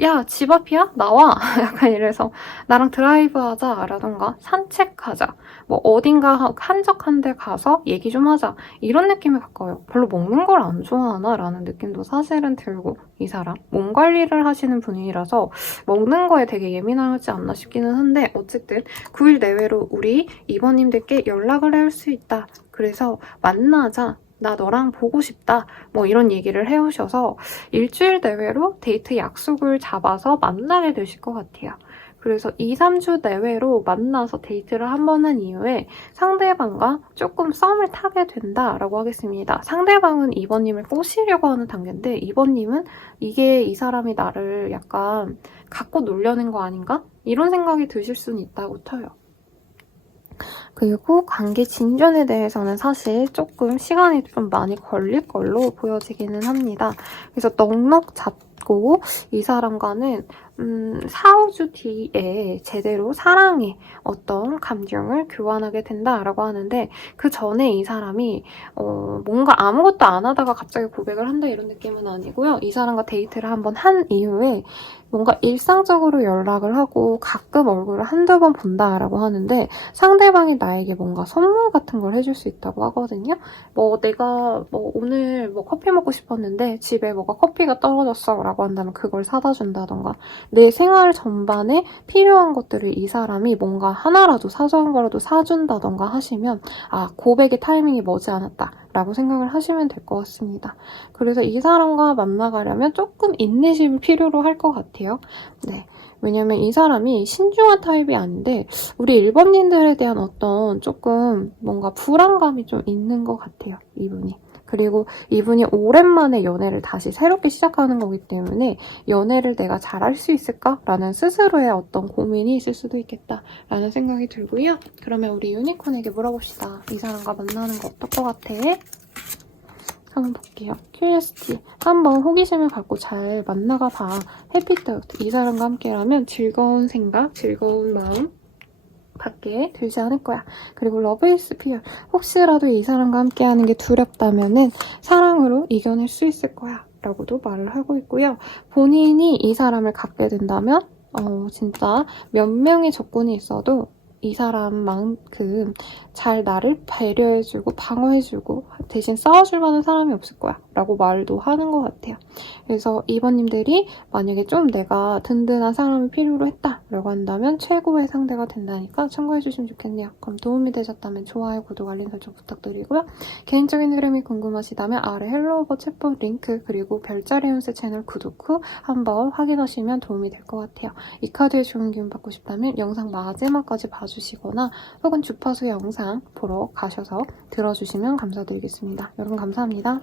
야, 집 앞이야? 나와! 약간 이래서 나랑 드라이브 하자 라던가 산책하자, 뭐 어딘가 한적한 데 가서 얘기 좀 하자 이런 느낌에 가까워요. 별로 먹는 걸 안 좋아하나? 라는 느낌도 사실은 들고 이 사람 몸 관리를 하시는 분이라서 먹는 거에 되게 예민하지 않나 싶기는 한데 어쨌든 9일 내외로 우리 이번님들께 연락을 할 수 있다. 그래서 만나자. 나 너랑 보고 싶다. 뭐 이런 얘기를 해오셔서 일주일 내외로 데이트 약속을 잡아서 만나게 되실 것 같아요. 그래서 2, 3주 내외로 만나서 데이트를 한 번 한 이후에 상대방과 조금 썸을 타게 된다라고 하겠습니다. 상대방은 2번님을 꼬시려고 하는 단계인데 2번님은 이게 이 사람이 나를 약간 갖고 놀려는 거 아닌가? 이런 생각이 드실 수는 있다고 쳐요. 그리고 관계 진전에 대해서는 사실 조금 시간이 좀 많이 걸릴 걸로 보여지기는 합니다. 그래서 넉넉 잡고 이 사람과는 4, 5주 뒤에 제대로 사랑의 어떤 감정을 교환하게 된다라고 하는데 그 전에 이 사람이 뭔가 아무것도 안 하다가 갑자기 고백을 한다 이런 느낌은 아니고요. 이 사람과 데이트를 한번 한 이후에 뭔가 일상적으로 연락을 하고 가끔 얼굴을 한두 번 본다라고 하는데 상대방이 나에게 뭔가 선물 같은 걸 해줄 수 있다고 하거든요. 내가 오늘 커피 먹고 싶었는데 집에 뭐가 커피가 떨어졌어 라고 한다면 그걸 사다 준다던가 내 생활 전반에 필요한 것들을 이 사람이 뭔가 하나라도 사소한 거라도 사준다던가 하시면 고백의 타이밍이 머지않았다 라고 생각을 하시면 될 것 같습니다. 그래서 이 사람과 만나가려면 조금 인내심을 필요로 할 것 같아요. 네. 왜냐면 이 사람이 신중한 타입이 아닌데 우리 1번님들에 대한 어떤 조금 뭔가 불안감이 좀 있는 것 같아요. 이분이. 그리고 이분이 오랜만에 연애를 다시 새롭게 시작하는 거기 때문에 연애를 내가 잘할 수 있을까라는 스스로의 어떤 고민이 있을 수도 있겠다라는 생각이 들고요. 그러면 우리 유니콘에게 물어봅시다. 이 사람과 만나는 거 어떨 것 같아? 한번 볼게요. 큐리오시티. 한번 호기심을 갖고 잘 만나가 봐. 해피타우트. 이 사람과 함께라면 즐거운 생각, 즐거운 마음 밖에 들지 않을 거야. 그리고 러브 이즈 피어. 혹시라도 이 사람과 함께하는 게 두렵다면은 사랑으로 이겨낼 수 있을 거야. 라고도 말을 하고 있고요. 본인이 이 사람을 갖게 된다면 진짜 몇 명의 적군이 있어도 이 사람만큼 잘 나를 배려해주고 방어해주고 대신 싸워줄 만한 사람이 없을 거야 라고 말도 하는 것 같아요. 그래서 2번님들이 만약에 좀 내가 든든한 사람이 필요로 했다 라고 한다면 최고의 상대가 된다니까 참고해주시면 좋겠네요. 그럼 도움이 되셨다면 좋아요, 구독, 알림 설정 부탁드리고요. 개인적인 흐름이 궁금하시다면 아래 헬로우버 챗봇 링크 그리고 별자리 운세 채널 구독 후 한번 확인하시면 도움이 될 것 같아요. 이 카드에 좋은 기운 받고 싶다면 영상 마지막까지 봐주시거나 혹은 주파수 영상 보러 가셔서 들어주시면 감사드리겠습니다. 여러분 감사합니다.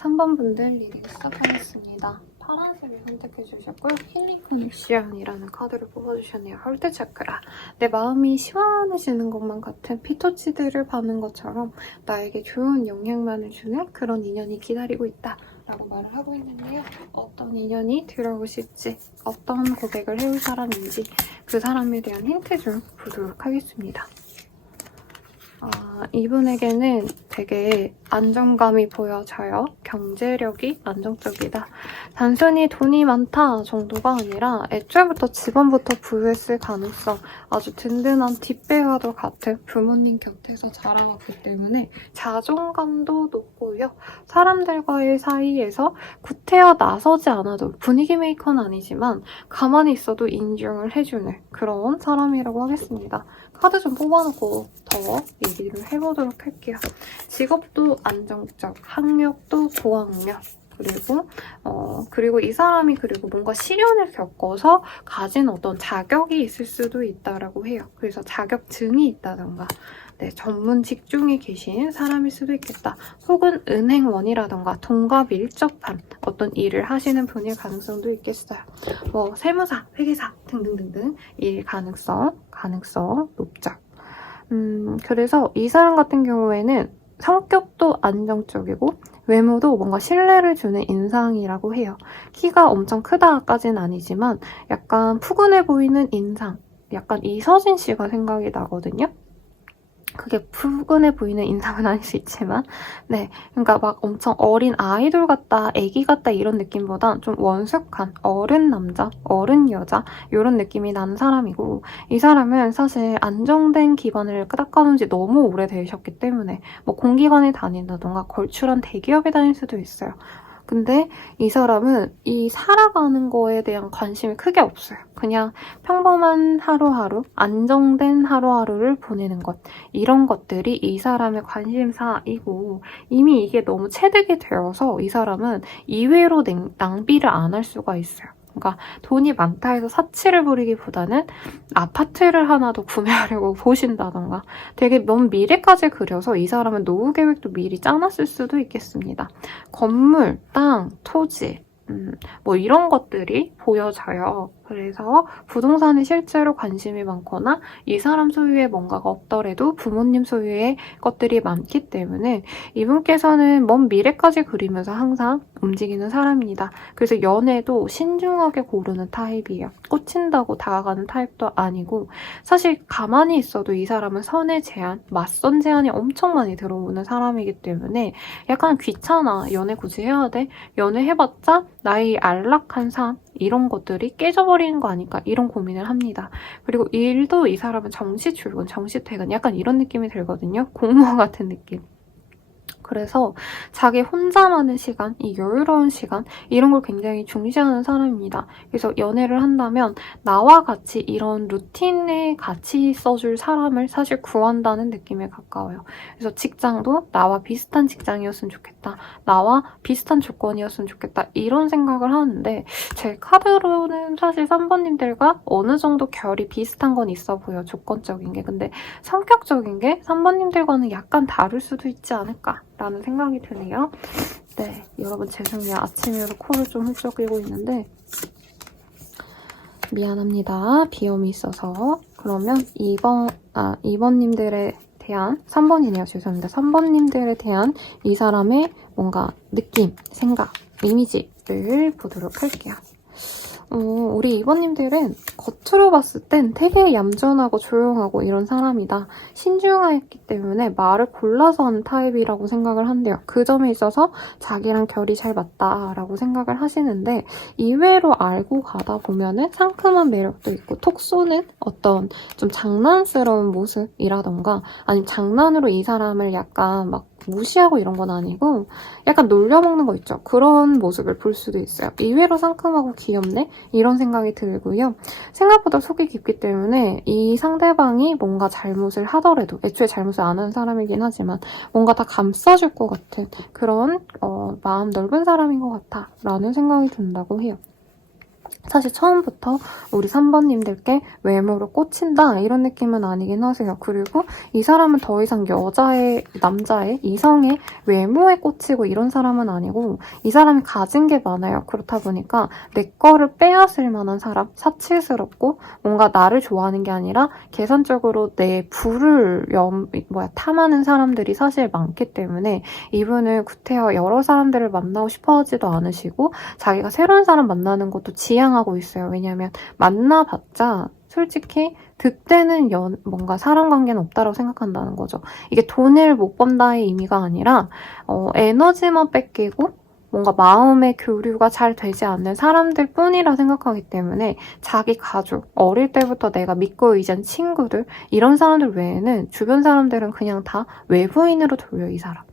3번 분들 리딩 시작하겠습니다. 파란색을 선택해 주셨고요. 힐링 커넥션이라는 카드를 뽑아주셨네요. 헐트 차크라. 내 마음이 시원해지는 것만 같은 피토치드를 바는 것처럼 나에게 좋은 영향만을 주는 그런 인연이 기다리고 있다. 라고 말을 하고 있는데요. 어떤 인연이 들어오실지, 어떤 고백을 해올 사람인지 그 사람에 대한 힌트 좀 보도록 하겠습니다. 이분에게는 되게 안정감이 보여져요. 경제력이 안정적이다. 단순히 돈이 많다 정도가 아니라 애초부터 집안부터 부유했을 가능성, 아주 든든한 뒷배와도 같은 부모님 곁에서 자라왔기 때문에 자존감도 높고요. 사람들과의 사이에서 구태여 나서지 않아도 분위기 메이커는 아니지만 가만히 있어도 인정을 해주는 그런 사람이라고 하겠습니다. 카드 좀 뽑아놓고 더 얘기를 해보도록 할게요. 직업도 안정적, 학력도 고학력, 그리고 이 사람이 뭔가 시련을 겪어서 가진 어떤 자격이 있을 수도 있다라고 해요. 그래서 자격증이 있다던가, 전문 직종에 계신 사람일 수도 있겠다. 혹은 은행원이라던가 돈과 밀접한 어떤 일을 하시는 분일 가능성도 있겠어요. 세무사, 회계사 등등등등 일 가능성 높죠. 그래서 이 사람 같은 경우에는 성격도 안정적이고 외모도 뭔가 신뢰를 주는 인상이라고 해요. 키가 엄청 크다까지는 아니지만 약간 푸근해 보이는 인상, 약간 이서진 씨가 생각이 나거든요. 그게 푸근해 보이는 인상은 아닐 수 있지만 그러니까 막 엄청 어린 아이돌 같다, 애기 같다 이런 느낌보단 좀 원숙한 어른 남자, 어른 여자 이런 느낌이 나는 사람이고, 이 사람은 사실 안정된 기반을 닦아놓은 지 너무 오래되셨기 때문에 공기관에 다닌다던가 걸출한 대기업에 다닐 수도 있어요. 근데 이 사람은 이 살아가는 거에 대한 관심이 크게 없어요. 그냥 평범한 하루하루, 안정된 하루하루를 보내는 것. 이런 것들이 이 사람의 관심사이고, 이미 이게 너무 체득이 되어서 이 사람은 이외로 낭비를 안 할 수가 있어요. 그러니까 돈이 많다 해서 사치를 부리기보다는 아파트를 하나 더 구매하려고 보신다던가, 되게 먼 미래까지 그려서 이 사람은 노후 계획도 미리 짜놨을 수도 있겠습니다. 건물, 땅, 토지, 이런 것들이 보여져요. 그래서 부동산에 실제로 관심이 많거나 이 사람 소유의 뭔가가 없더라도 부모님 소유의 것들이 많기 때문에 이분께서는 먼 미래까지 그리면서 항상 움직이는 사람입니다. 그래서 연애도 신중하게 고르는 타입이에요. 꽂힌다고 다가가는 타입도 아니고, 사실 가만히 있어도 이 사람은 선의 제한, 맞선 제한이 엄청 많이 들어오는 사람이기 때문에 약간 귀찮아, 연애 굳이 해야 돼? 연애 해봤자 나의 안락한 삶, 이런 것들이 깨져버리는 거 아닐까, 이런 고민을 합니다. 그리고 일도 이 사람은 정시 출근, 정시 퇴근 약간 이런 느낌이 들거든요. 공무원 같은 느낌. 그래서 자기 혼자만의 시간, 이 여유로운 시간, 이런 걸 굉장히 중시하는 사람입니다. 그래서 연애를 한다면 나와 같이 이런 루틴에 같이 써줄 사람을 사실 구한다는 느낌에 가까워요. 그래서 직장도 나와 비슷한 직장이었으면 좋겠다, 나와 비슷한 조건이었으면 좋겠다, 이런 생각을 하는데, 제 카드로는 사실 3번님들과 어느 정도 결이 비슷한 건 있어 보여, 조건적인 게. 근데 성격적인 게 3번님들과는 약간 다를 수도 있지 않을까 라는 생각이 드네요. 여러분 죄송해요. 아침이라서 코를 좀 훌쩍이고 있는데 미안합니다. 비염이 있어서. 그러면 2번님들에 대한 3번이네요. 죄송합니다. 3번님들에 대한 이 사람의 뭔가 느낌, 생각, 이미지를 보도록 할게요. 우리 2번님들은 겉으로 봤을 땐 되게 얌전하고 조용하고 이런 사람이다. 신중했기 때문에 말을 골라서 하는 타입이라고 생각을 한대요. 그 점에 있어서 자기랑 결이 잘 맞다라고 생각을 하시는데, 이외로 알고 가다 보면은 상큼한 매력도 있고 톡 쏘는 어떤 좀 장난스러운 모습이라던가, 아니면 장난으로 이 사람을 약간 막 무시하고 이런 건 아니고 약간 놀려먹는 거 있죠. 그런 모습을 볼 수도 있어요. 의외로 상큼하고 귀엽네? 이런 생각이 들고요. 생각보다 속이 깊기 때문에 이 상대방이 뭔가 잘못을 하더라도, 애초에 잘못을 안 하는 사람이긴 하지만 뭔가 다 감싸줄 것 같은 그런 마음 넓은 사람인 것 같아 라는 생각이 든다고 해요. 사실 처음부터 우리 3번님들께 외모로 꽂힌다 이런 느낌은 아니긴 하세요. 그리고 이 사람은 더 이상 여자의, 남자의, 이성의 외모에 꽂히고 이런 사람은 아니고 이 사람이 가진 게 많아요. 그렇다 보니까 내 거를 빼앗을 만한 사람, 사치스럽고 뭔가 나를 좋아하는 게 아니라 계산적으로 내 부를 탐하는 사람들이 사실 많기 때문에 이분은 구태여 여러 사람들을 만나고 싶어 하지도 않으시고 자기가 새로운 사람 만나는 것도 지향하고 있어요. 왜냐하면 만나봤자 솔직히 그때는 뭔가 사람관계는 없다고 생각한다는 거죠. 이게 돈을 못 번다의 의미가 아니라 에너지만 뺏기고 뭔가 마음의 교류가 잘 되지 않는 사람들 뿐이라 생각하기 때문에 자기 가족, 어릴 때부터 내가 믿고 의지한 친구들 이런 사람들 외에는 주변 사람들은 그냥 다 외부인으로 돌려 이 사람.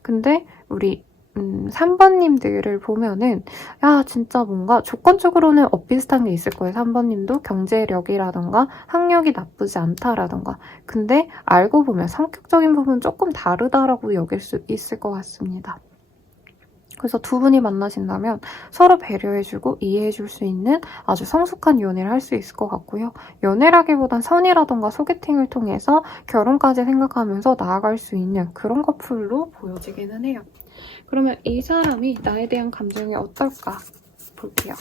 근데 우리 3번님들을 보면은 야 진짜 뭔가 조건적으로는 엇비슷한 게 있을 거예요. 3번님도 경제력이라던가 학력이 나쁘지 않다라던가 근데 알고 보면 성격적인 부분은 조금 다르다라고 여길 수 있을 것 같습니다. 그래서 두 분이 만나신다면 서로 배려해주고 이해해줄 수 있는 아주 성숙한 연애를 할 수 있을 것 같고요. 연애라기보단 선이라던가 소개팅을 통해서 결혼까지 생각하면서 나아갈 수 있는 그런 커플로 보여지기는 해요. 그러면 이 사람이 나에 대한 감정이 어떨까 볼게요.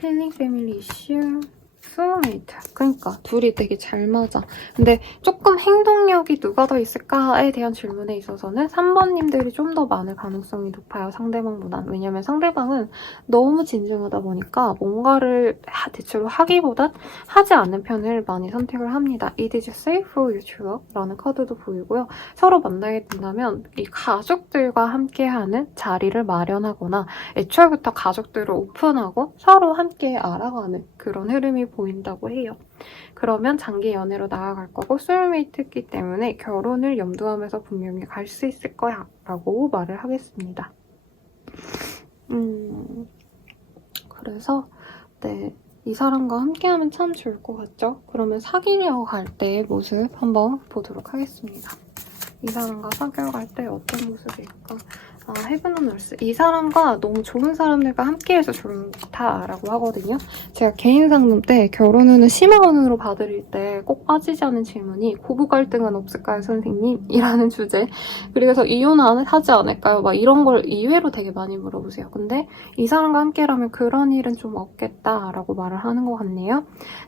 힐링 패밀리 이슈, 소울메이트. 그러니까 둘이 되게 잘 맞아. 근데 조금 행동력이 누가 더 있을까에 대한 질문에 있어서는 3번님들이 좀 더 많을 가능성이 높아요. 상대방보단. 왜냐면 상대방은 너무 진중하다 보니까 뭔가를 대체로 하기보단 하지 않는 편을 많이 선택을 합니다. It is safe for you to love 라는 카드도 보이고요. 서로 만나게 된다면 이 가족들과 함께하는 자리를 마련하거나 애초부터 가족들을 오픈하고 서로 함께 알아가는 그런 흐름이 보인다고 해요. 그러면 장기 연애로 나아갈 거고 소울메이트이기 때문에 결혼을 염두하면서 분명히 갈 수 있을 거야 라고 말을 하겠습니다. 그래서 네, 이 사람과 함께하면 참 좋을 것 같죠? 그러면 사귀려고 갈 때의 모습 한번 보도록 하겠습니다. 이 사람과 사귀러 갈 때 어떤 모습일까? 헤븐 온 얼스. 이 사람과 너무 좋은 사람들과 함께해서 좋다라고 하거든요. 제가 개인 상담 때 결혼 후는 심화원으로 봐드릴 때 꼭 빠지지 않은 질문이 고부 갈등은 없을까요, 선생님? 이라는 주제. 그래서 이혼 안 하지 않을까요? 막 이런 걸 이외로 되게 많이 물어보세요. 근데 이 사람과 함께라면 그런 일은 좀 없겠다라고 말을 하는 것 같네요.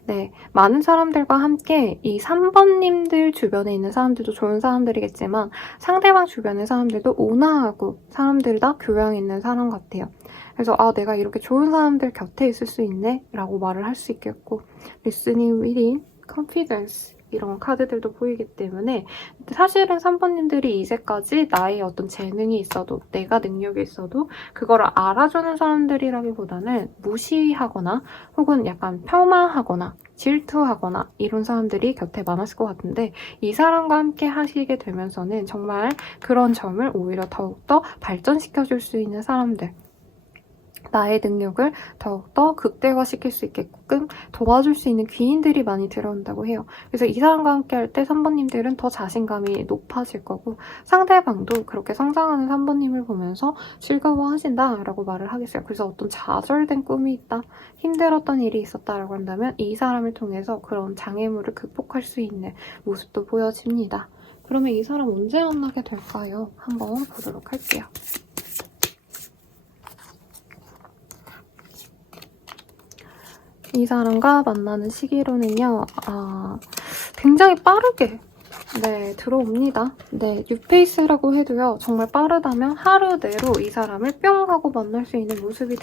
네, 많은 사람들과 함께 이 3번님들 주변에 있는 사람들도 좋은 사람들이겠지만 상대방 주변의 사람들도 온화하고 사람들 다 교양 있는 사람 같아요. 그래서 내가 이렇게 좋은 사람들 곁에 있을 수 있네 라고 말을 할 수 있겠고 listening, reading, confidence 이런 카드들도 보이기 때문에 사실은 3번님들이 이제까지 나의 어떤 재능이 있어도 내가 능력이 있어도 그거를 알아주는 사람들이라기보다는 무시하거나 혹은 약간 폄하하거나 질투하거나 이런 사람들이 곁에 많았을 것 같은데 이 사람과 함께 하시게 되면서는 정말 그런 점을 오히려 더욱더 발전시켜줄 수 있는 사람들 나의 능력을 더욱더 극대화시킬 수 있게끔 도와줄 수 있는 귀인들이 많이 들어온다고 해요. 그래서 이 사람과 함께 할 때 3번님들은 더 자신감이 높아질 거고 상대방도 그렇게 성장하는 3번님을 보면서 즐거워하신다라고 말을 하겠어요. 그래서 어떤 좌절된 꿈이 있다, 힘들었던 일이 있었다라고 한다면 이 사람을 통해서 그런 장애물을 극복할 수 있는 모습도 보여집니다. 그러면 이 사람 언제 만나게 될까요? 한번 보도록 할게요. 이 사람과 만나는 시기로는요, 굉장히 빠르게, 네, 들어옵니다. 네, 뉴페이스라고 해도요, 정말 빠르다면 하루 내로 이 사람을 뿅 하고 만날 수 있는 모습이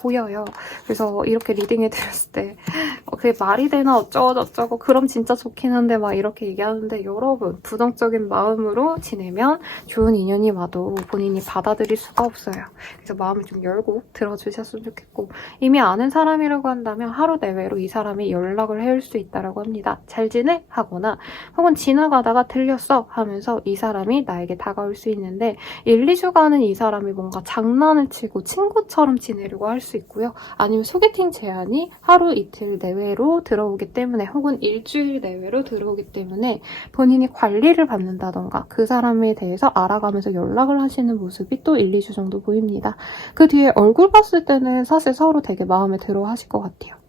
보여요. 그래서 이렇게 리딩해드렸을 때 그게 말이 되나 어쩌고 그럼 진짜 좋긴 한데 막 이렇게 얘기하는데 여러분 부정적인 마음으로 지내면 좋은 인연이 와도 본인이 받아들일 수가 없어요. 그래서 마음을 좀 열고 들어주셨으면 좋겠고 이미 아는 사람이라고 한다면 하루 내외로 이 사람이 연락을 해올 수 있다고 합니다. 잘 지내? 하거나 혹은 지나가다가 들렸어? 하면서 이 사람이 나에게 다가올 수 있는데 1, 2주간은 이 사람이 뭔가 장난을 치고 친구처럼 지내려고 할 수 있고요. 아니면 소개팅 제안이 하루 이틀 내외로 들어오기 때문에 혹은 일주일 내외로 들어오기 때문에 본인이 관리를 받는다던가 그 사람에 대해서 알아가면서 연락을 하시는 모습이 또 1, 2주 정도 보입니다. 그 뒤에 얼굴 봤을 때는 사실 서로 되게 마음에 들어 하실 것 같아요.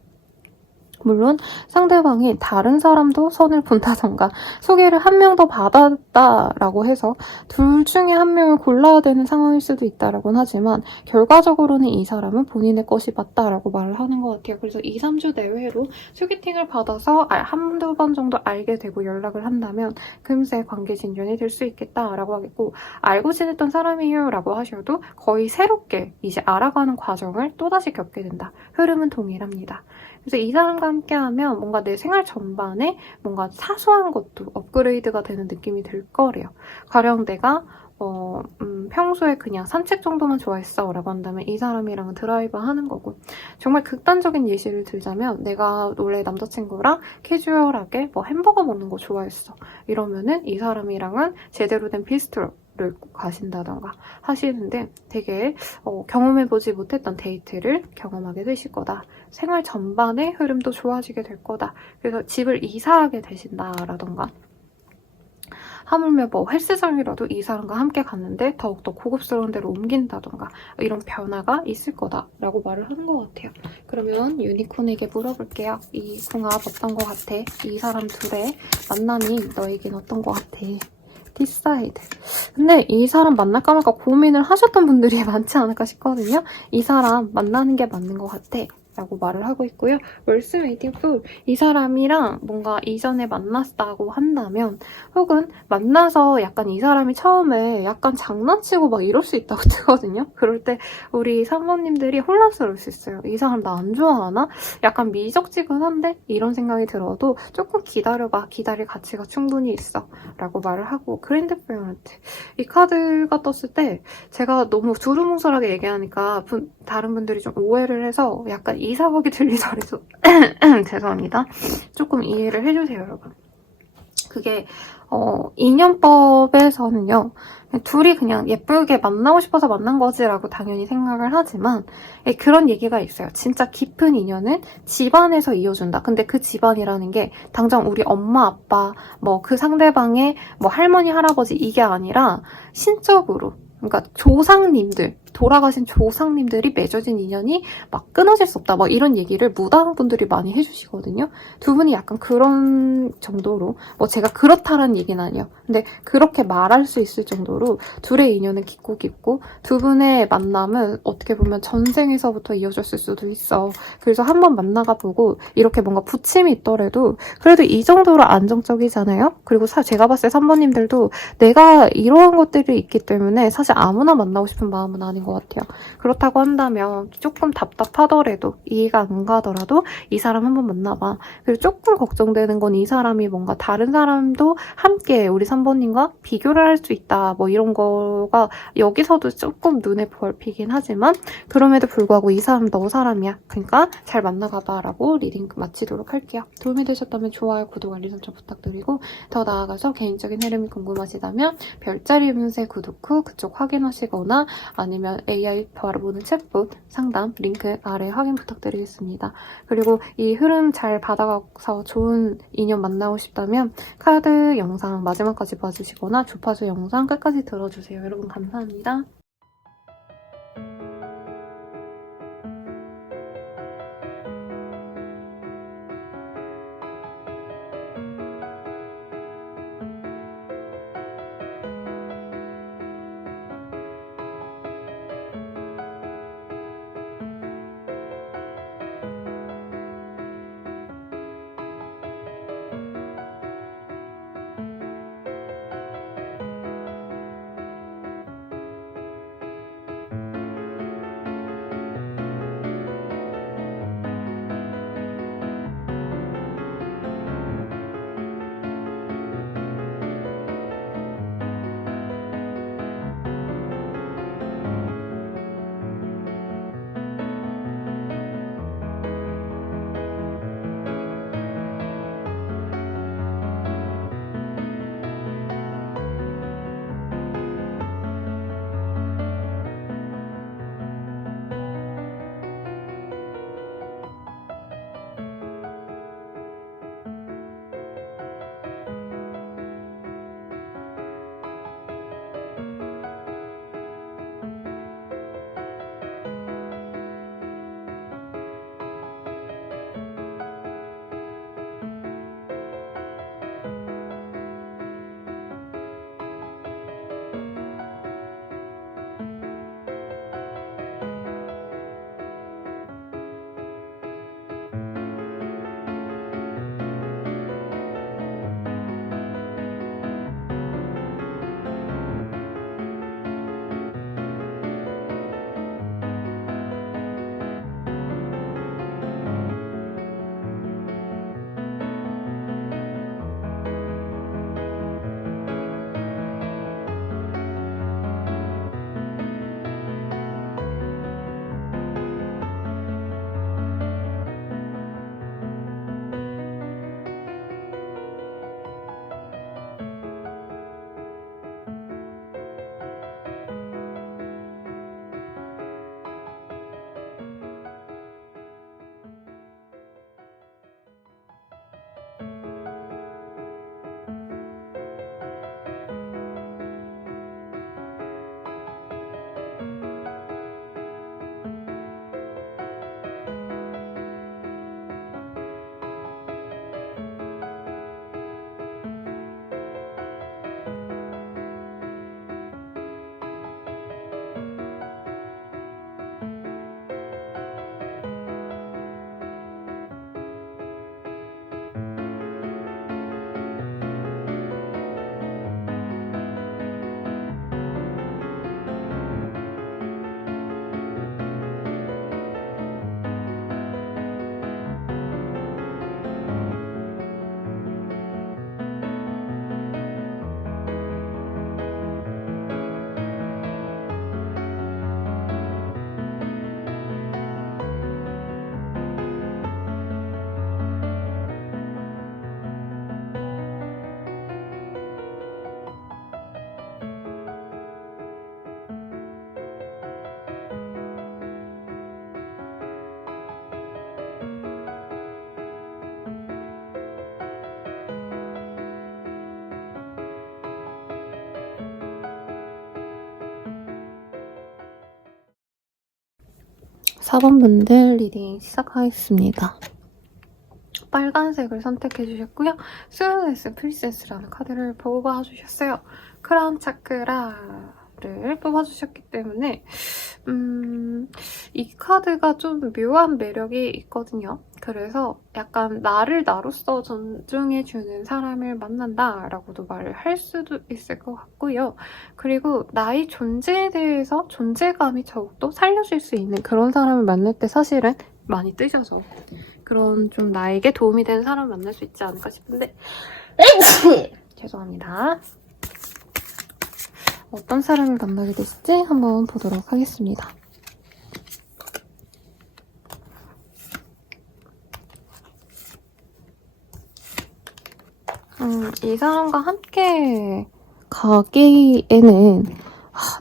물론 상대방이 다른 사람도 선을 본다던가 소개를 한 명 더 받았다라고 해서 둘 중에 한 명을 골라야 되는 상황일 수도 있다라고는 하지만 결과적으로는 이 사람은 본인의 것이 맞다라고 말을 하는 것 같아요. 그래서 2, 3주 내외로 소개팅을 받아서 한두 번 정도 알게 되고 연락을 한다면 금세 관계 진전이 될 수 있겠다라고 하겠고, 알고 지냈던 사람이에요 라고 하셔도 거의 새롭게 이제 알아가는 과정을 또다시 겪게 된다. 흐름은 동일합니다. 그래서 이 사람과 함께하면 뭔가 내 생활 전반에 뭔가 사소한 것도 업그레이드가 되는 느낌이 들 거래요. 가령 내가 평소에 그냥 산책 정도만 좋아했어 라고 한다면 이 사람이랑은 드라이브 하는 거고, 정말 극단적인 예시를 들자면 내가 원래 남자친구랑 캐주얼하게 뭐 햄버거 먹는 거 좋아했어 이러면은 이 사람이랑은 제대로 된 비스트로 를 가신다던가 하시는데 되게 경험해보지 못했던 데이트를 경험하게 되실 거다. 생활 전반의 흐름도 좋아지게 될 거다. 그래서 집을 이사하게 되신다라던가, 하물며 뭐 헬스장이라도 이 사람과 함께 갔는데 더욱더 고급스러운 데로 옮긴다던가 이런 변화가 있을 거다라고 말을 하는 것 같아요. 그러면 유니콘에게 물어볼게요. 이 궁합 어떤 것 같아? 이 사람 둘의 만남이 너에겐 어떤 것 같아? 디사이드. 근데 이 사람 만날까 말까 고민을 하셨던 분들이 많지 않을까 싶거든요. 이 사람 만나는 게 맞는 것 같아 라고 말을 하고 있고요. 월스 웨이팅풀, 이 사람이랑 뭔가 이전에 만났다고 한다면, 혹은 만나서 약간 이 사람이 처음에 약간 장난치고 막 이럴 수 있다고 뜨거든요. 그럴 때 우리 사모님들이 혼란스러울 수 있어요. 이 사람 나 안 좋아하나? 약간 미적지근한데? 이런 생각이 들어도 조금 기다려봐. 기다릴 가치가 충분히 있어 라고 말을 하고, 그랜드 페어런트, 이 카드가 떴을 때 제가 너무 두루뭉술하게 얘기하니까 다른 분들이 좀 오해를 해서 약간 이상하게 들리더라도 죄송합니다. 조금 이해를 해주세요, 여러분. 그게 인연법에서는요, 둘이 그냥 예쁘게 만나고 싶어서 만난 거지라고 당연히 생각을 하지만 그런 얘기가 있어요. 진짜 깊은 인연은 집안에서 이어준다. 근데 그 집안이라는 게 당장 우리 엄마, 아빠, 뭐 그 상대방의 뭐 할머니, 할아버지 이게 아니라 신적으로, 그러니까 조상님들, 돌아가신 조상님들이 맺어진 인연이 막 끊어질 수 없다. 막 이런 얘기를 무당분들이 많이 해주시거든요. 두 분이 약간 그런 정도로, 뭐 제가 그렇다라는 얘기는 아니에요. 근데 그렇게 말할 수 있을 정도로 둘의 인연은 깊고 깊고, 두 분의 만남은 어떻게 보면 전생에서부터 이어졌을 수도 있어. 그래서 한번 만나가 보고 이렇게 뭔가 부침이 있더라도 그래도 이 정도로 안정적이잖아요. 그리고 제가 봤을 때 3번님들도 내가 이러한 것들이 있기 때문에 사실 아무나 만나고 싶은 마음은 아닌 것 같아요. 그렇다고 한다면 조금 답답하더라도, 이해가 안 가더라도 이 사람 한번 만나봐. 그리고 조금 걱정되는 건 이 사람이 뭔가 다른 사람도 함께 우리 3번님과 비교를 할 수 있다, 뭐 이런 거가 여기서도 조금 눈에 밟히긴 하지만, 그럼에도 불구하고 이 사람 너 사람이야. 그러니까 잘 만나가봐 라고 리딩 마치도록 할게요. 도움이 되셨다면 좋아요, 구독, 알림 설정 부탁드리고, 더 나아가서 개인적인 흐름이 궁금하시다면 별자리 운세 구독 후 그쪽 확인하시거나 아니면 AI 바로 보는 챗봇 상담 링크 아래 확인 부탁드리겠습니다. 그리고 이 흐름 잘 받아가서 좋은 인연 만나고 싶다면 카드 영상 마지막까지 봐주시거나 주파수 영상 끝까지 들어주세요. 여러분 감사합니다. 4번분들 리딩 시작하겠습니다. 빨간색을 선택해주셨고요. 스웨스 프린세스라는 카드를 뽑아주셨어요. 크라운 차크라를 뽑아주셨기 때문에 이 카드가 좀 묘한 매력이 있거든요. 그래서 약간 나를 나로서 존중해주는 사람을 만난다라고도 말을 할 수도 있을 것 같고요. 그리고 나의 존재에 대해서 존재감이 더욱더 살려줄 수 있는 그런 사람을 만날 때 사실은 많이 뜨셔서 그런 좀 나에게 도움이 되는 사람을 만날 수 있지 않을까 싶은데 죄송합니다. 어떤 사람을 만나게 될지 한번 보도록 하겠습니다. 이 사람과 함께 가기에는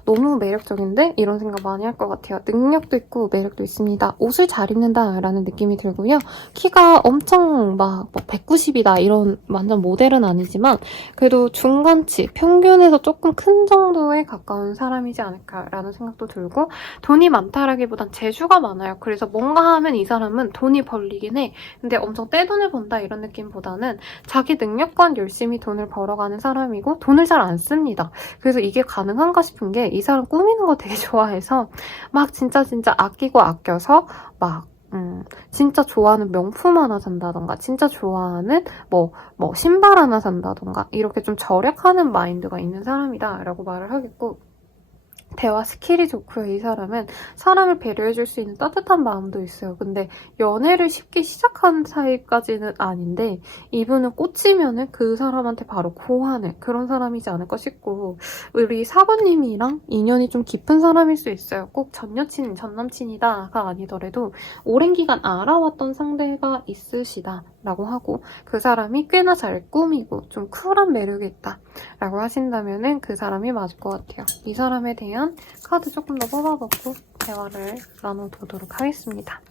너무 매력적인데? 이런 생각 많이 할 것 같아요. 능력도 있고 매력도 있습니다. 옷을 잘 입는다라는 느낌이 들고요. 키가 엄청 막 190이다 이런 완전 모델은 아니지만 그래도 중간치, 평균에서 조금 큰 정도에 가까운 사람이지 않을까라는 생각도 들고 돈이 많다라기보단 재주가 많아요. 그래서 뭔가 하면 이 사람은 돈이 벌리긴 해. 근데 엄청 떼돈을 번다 이런 느낌보다는 자기 능력과 열심히 돈을 벌어가는 사람이고 돈을 잘 안 씁니다. 그래서 이게 가능한가 싶은 게 이 사람 꾸미는 거 되게 좋아해서 막 진짜 아끼고 아껴서 막 진짜 좋아하는 명품 하나 산다던가 진짜 좋아하는 뭐 신발 하나 산다던가 이렇게 좀 절약하는 마인드가 있는 사람이다 라고 말을 하겠고 대화 스킬이 좋고요. 이 사람은 사람을 배려해줄 수 있는 따뜻한 마음도 있어요. 근데 연애를 쉽게 시작한 타입까지는 아닌데 이분은 꽂히면은 그 사람한테 바로 고하는 그런 사람이지 않을까 싶고 우리 사부님이랑 인연이 좀 깊은 사람일 수 있어요. 꼭 전 여친, 전 남친이다가 아니더라도 오랜 기간 알아왔던 상대가 있으시다 라고 하고 그 사람이 꽤나 잘 꾸미고 좀 쿨한 매력이 있다 라고 하신다면은 그 사람이 맞을 것 같아요. 이 사람에 대한 카드 조금 더 뽑아보고 대화를 나눠보도록 하겠습니다.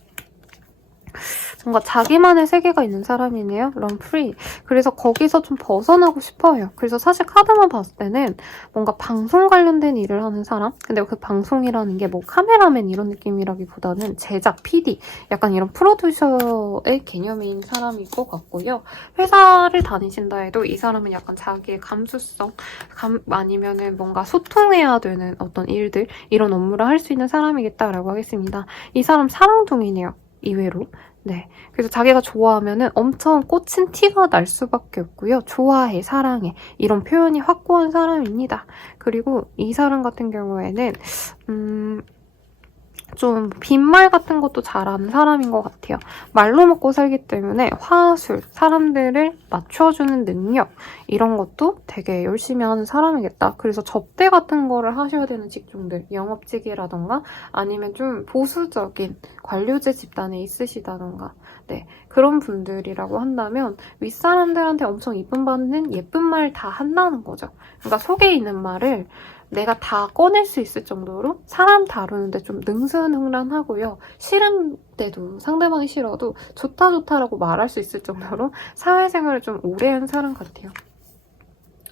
뭔가 자기만의 세계가 있는 사람이네요. 런프리. 그래서 거기서 좀 벗어나고 싶어요. 그래서 사실 카드만 봤을 때는 뭔가 방송 관련된 일을 하는 사람? 근데 그 방송이라는 게 뭐 카메라맨 이런 느낌이라기보다는 제작, PD 약간 이런 프로듀서의 개념인 사람일 것 같고요. 회사를 다니신다 해도 이 사람은 약간 자기의 감수성 아니면은 뭔가 소통해야 되는 어떤 일들 이런 업무를 할 수 있는 사람이겠다라고 하겠습니다. 이 사람 사랑둥이네요. 이외로. 네. 그래서 자기가 좋아하면은 엄청 꽂힌 티가 날 수밖에 없고요. 좋아해, 사랑해. 이런 표현이 확고한 사람입니다. 그리고 이 사람 같은 경우에는, 좀 빈말 같은 것도 잘하는 사람인 것 같아요. 말로 먹고 살기 때문에 화술, 사람들을 맞춰주는 능력 이런 것도 되게 열심히 하는 사람이겠다. 그래서 접대 같은 거를 하셔야 되는 직종들, 영업직이라던가 아니면 좀 보수적인 관료제 집단에 있으시다던가 네, 그런 분들이라고 한다면 윗사람들한테 엄청 이쁨 받는 예쁜 말 다 한다는 거죠. 그러니까 속에 있는 말을 내가 다 꺼낼 수 있을 정도로 사람 다루는데 좀 능수능란하고요. 싫은 때도 상대방이 싫어도 좋다라고 말할 수 있을 정도로 사회생활을 좀 오래 한 사람 같아요.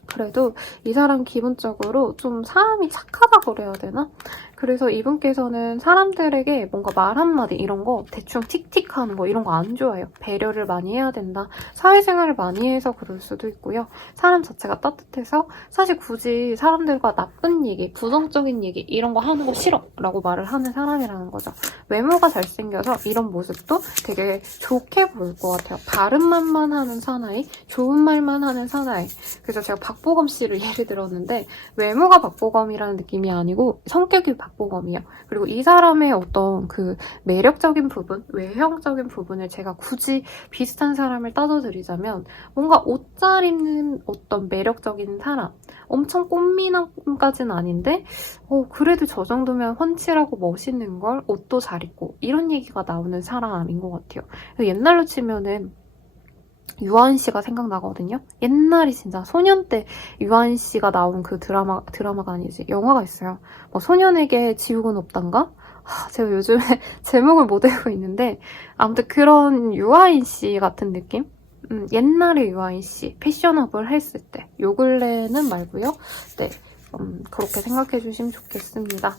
그래도 이 사람 기본적으로 좀 사람이 착하다고 그래야 되나? 그래서 이분께서는 사람들에게 뭔가 말 한마디 이런 거 대충 틱틱하는 거 이런 거 안 좋아해요. 배려를 많이 해야 된다. 사회생활을 많이 해서 그럴 수도 있고요. 사람 자체가 따뜻해서 사실 굳이 사람들과 나쁜 얘기, 부정적인 얘기 이런 거 하는 거 싫어 라고 말을 하는 사람이라는 거죠. 외모가 잘생겨서 이런 모습도 되게 좋게 보일 것 같아요. 바른 말만 하는 사나이, 좋은 말만 하는 사나이. 그래서 제가 박보검 씨를 예를 들었는데 외모가 박보검이라는 느낌이 아니고 성격이 박보검이에요. 그리고 이 사람의 어떤 그 매력적인 부분, 외형적인 부분을 제가 굳이 비슷한 사람을 따져드리자면 뭔가 옷 잘 입는 어떤 매력적인 사람, 엄청 꽃미남까지는 아닌데 그래도 저 정도면 훤칠하고 멋있는 걸 옷도 잘 입고 이런 얘기가 나오는 사람인 것 같아요. 옛날로 치면은 유아은 씨가 생각나거든요. 옛날에 진짜 소년 때 유아은 씨가 나온 그 드라마가 아니지 영화가 있어요. 뭐 소년에게 지옥은 없단가? 제가 요즘에 제목을 못 외우고 있는데 아무튼 그런 유아인 씨 같은 느낌? 옛날에 유아인 씨 패셔너블 했을 때 요 근래는 말고요. 네. 그렇게 생각해 주시면 좋겠습니다.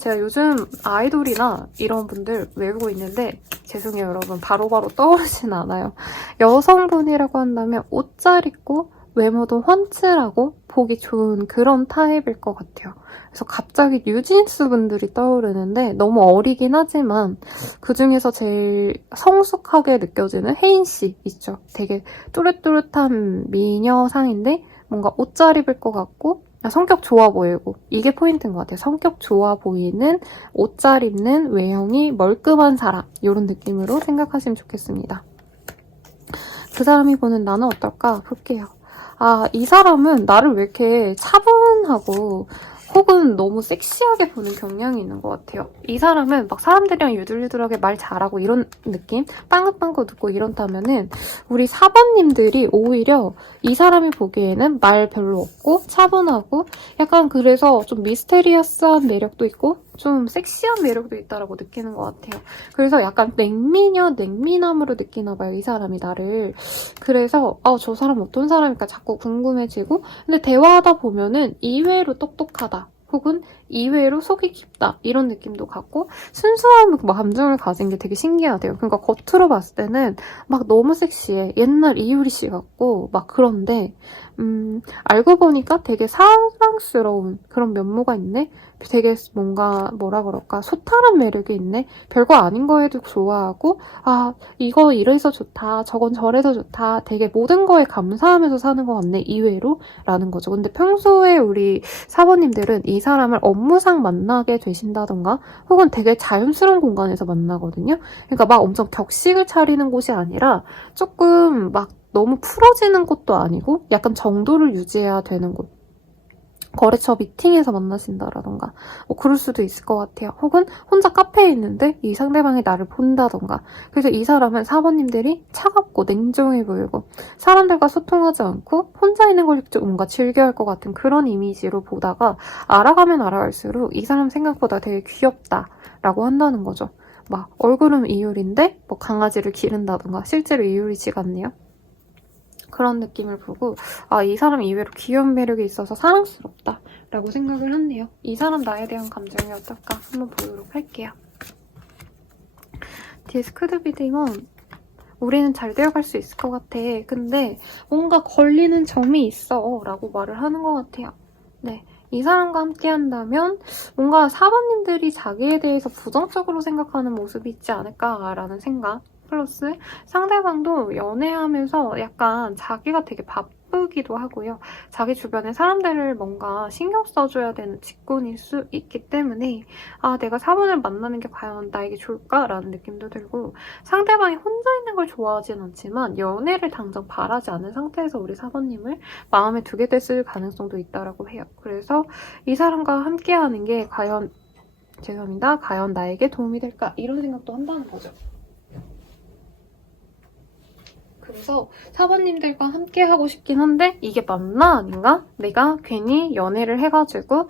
제가 요즘 아이돌이나 이런 분들 외우고 있는데 죄송해요 여러분, 바로바로 떠오르진 않아요. 여성분이라고 한다면 옷 잘 입고 외모도 훤칠하고 보기 좋은 그런 타입일 것 같아요. 그래서 갑자기 뉴진스 분들이 떠오르는데 너무 어리긴 하지만 그중에서 제일 성숙하게 느껴지는 혜인 씨 있죠. 되게 또렷또렷한 미녀상인데 뭔가 옷 잘 입을 것 같고 성격 좋아 보이고, 이게 포인트인 것 같아요. 성격 좋아 보이는, 옷 잘 입는, 외형이 멀끔한 사람, 이런 느낌으로 생각하시면 좋겠습니다. 그 사람이 보는 나는 어떨까 볼게요. 이 사람은 나를 왜 이렇게 차분하고 혹은 너무 섹시하게 보는 경향이 있는 것 같아요. 이 사람은 막 사람들이랑 유들유들하게 말 잘하고 이런 느낌? 빵긋빵긋 웃고 이런다면은 우리 4번님들이 오히려 이 사람이 보기에는 말 별로 없고 차분하고 약간 그래서 좀 미스테리어스한 매력도 있고 좀 섹시한 매력도 있다라고 느끼는 것 같아요. 그래서 약간 냉미녀, 냉미남으로 느끼나 봐요, 이 사람이 나를. 그래서 저 사람 어떤 사람일까 자꾸 궁금해지고, 근데 대화하다 보면은 의외로 똑똑하다. 혹은 이외로 속이 깊다 이런 느낌도 갖고 순수한 감정을 가진 게 되게 신기하대요. 그러니까 겉으로 봤을 때는 막 너무 섹시해. 옛날 이유리 씨 같고 막 그런데 알고 보니까 되게 사랑스러운 그런 면모가 있네. 되게 뭔가 뭐라 그럴까 소탈한 매력이 있네. 별거 아닌 거에도 좋아하고 이거 이래서 좋다. 저건 저래서 좋다. 되게 모든 거에 감사하면서 사는 것 같네. 이외로 라는 거죠. 근데 평소에 우리 사모님들은 이 사람을 업무상 만나게 되신다던가 혹은 되게 자연스러운 공간에서 만나거든요. 그러니까 막 엄청 격식을 차리는 곳이 아니라 조금 막 너무 풀어지는 곳도 아니고 약간 정도를 유지해야 되는 곳. 거래처 미팅에서 만나신다라던가 그럴 수도 있을 것 같아요. 혹은 혼자 카페에 있는데 이 상대방이 나를 본다던가. 그래서 이 사람은 사모님들이 차갑고 냉정해 보이고 사람들과 소통하지 않고 혼자 있는 걸 뭔가 즐겨할 것 같은 그런 이미지로 보다가 알아가면 알아갈수록 이 사람 생각보다 되게 귀엽다라고 한다는 거죠. 막 얼굴은 이효리인데 뭐 강아지를 기른다던가 실제로 이효리지 같네요. 그런 느낌을 보고 이 사람 이외로 귀여운 매력이 있어서 사랑스럽다 라고 생각을 했네요. 이 사람 나에 대한 감정이 어떨까 한번 보도록 할게요. 뒤에 스크드비딩은 우리는 잘 되어갈 수 있을 것 같아. 근데 뭔가 걸리는 점이 있어 라고 말을 하는 것 같아요. 네, 이 사람과 함께 한다면 뭔가 사모님들이 자기에 대해서 부정적으로 생각하는 모습이 있지 않을까라는 생각. 플러스 상대방도 연애하면서 약간 자기가 되게 바쁘기도 하고요. 자기 주변에 사람들을 뭔가 신경 써줘야 되는 직군일 수 있기 때문에 내가 사본을 만나는 게 과연 나에게 좋을까라는 느낌도 들고, 상대방이 혼자 있는 걸 좋아하진 않지만 연애를 당장 바라지 않은 상태에서 우리 사본님을 마음에 두게 됐을 가능성도 있다고 해요. 그래서 이 사람과 함께하는 게 과연 나에게 도움이 될까 이런 생각도 한다는 거죠. 그래서 사모님들과 함께 하고 싶긴 한데 이게 맞나 아닌가? 내가 괜히 연애를 해가지고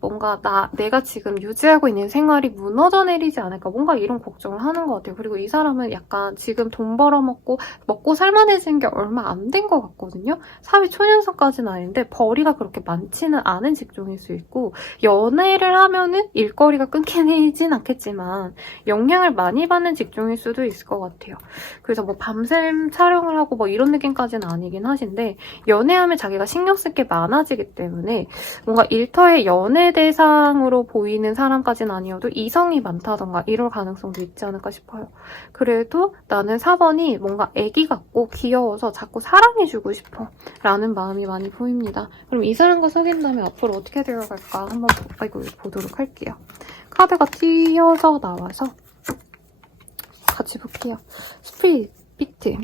뭔가 내가 지금 유지하고 있는 생활이 무너져 내리지 않을까, 뭔가 이런 걱정을 하는 것 같아요. 그리고 이 사람은 약간 지금 돈 벌어먹고 먹고 살만해진 게 얼마 안 된 것 같거든요. 사회 초년생까지는 아닌데 벌이가 그렇게 많지는 않은 직종일 수 있고, 연애를 하면은 일거리가 끊기진 않겠지만 영향을 많이 받는 직종일 수도 있을 것 같아요. 그래서 밤샘 촬영을 하고 이런 느낌까지는 아니긴 하신데, 연애하면 자기가 신경 쓸 게 많아지기 때문에 뭔가 일터의 연애 대상으로 보이는 사람까지는 아니어도 이성이 많다던가 이럴 가능성도 있지 않을까 싶어요. 그래도 나는 4번이 뭔가 애기 같고 귀여워서 자꾸 사랑해주고 싶어 라는 마음이 많이 보입니다. 그럼 이 사람과 사귄다면 앞으로 어떻게 되어갈까 한번 보도록 할게요. 카드가 튀어져 나와서 같이 볼게요. 스프릿 비트.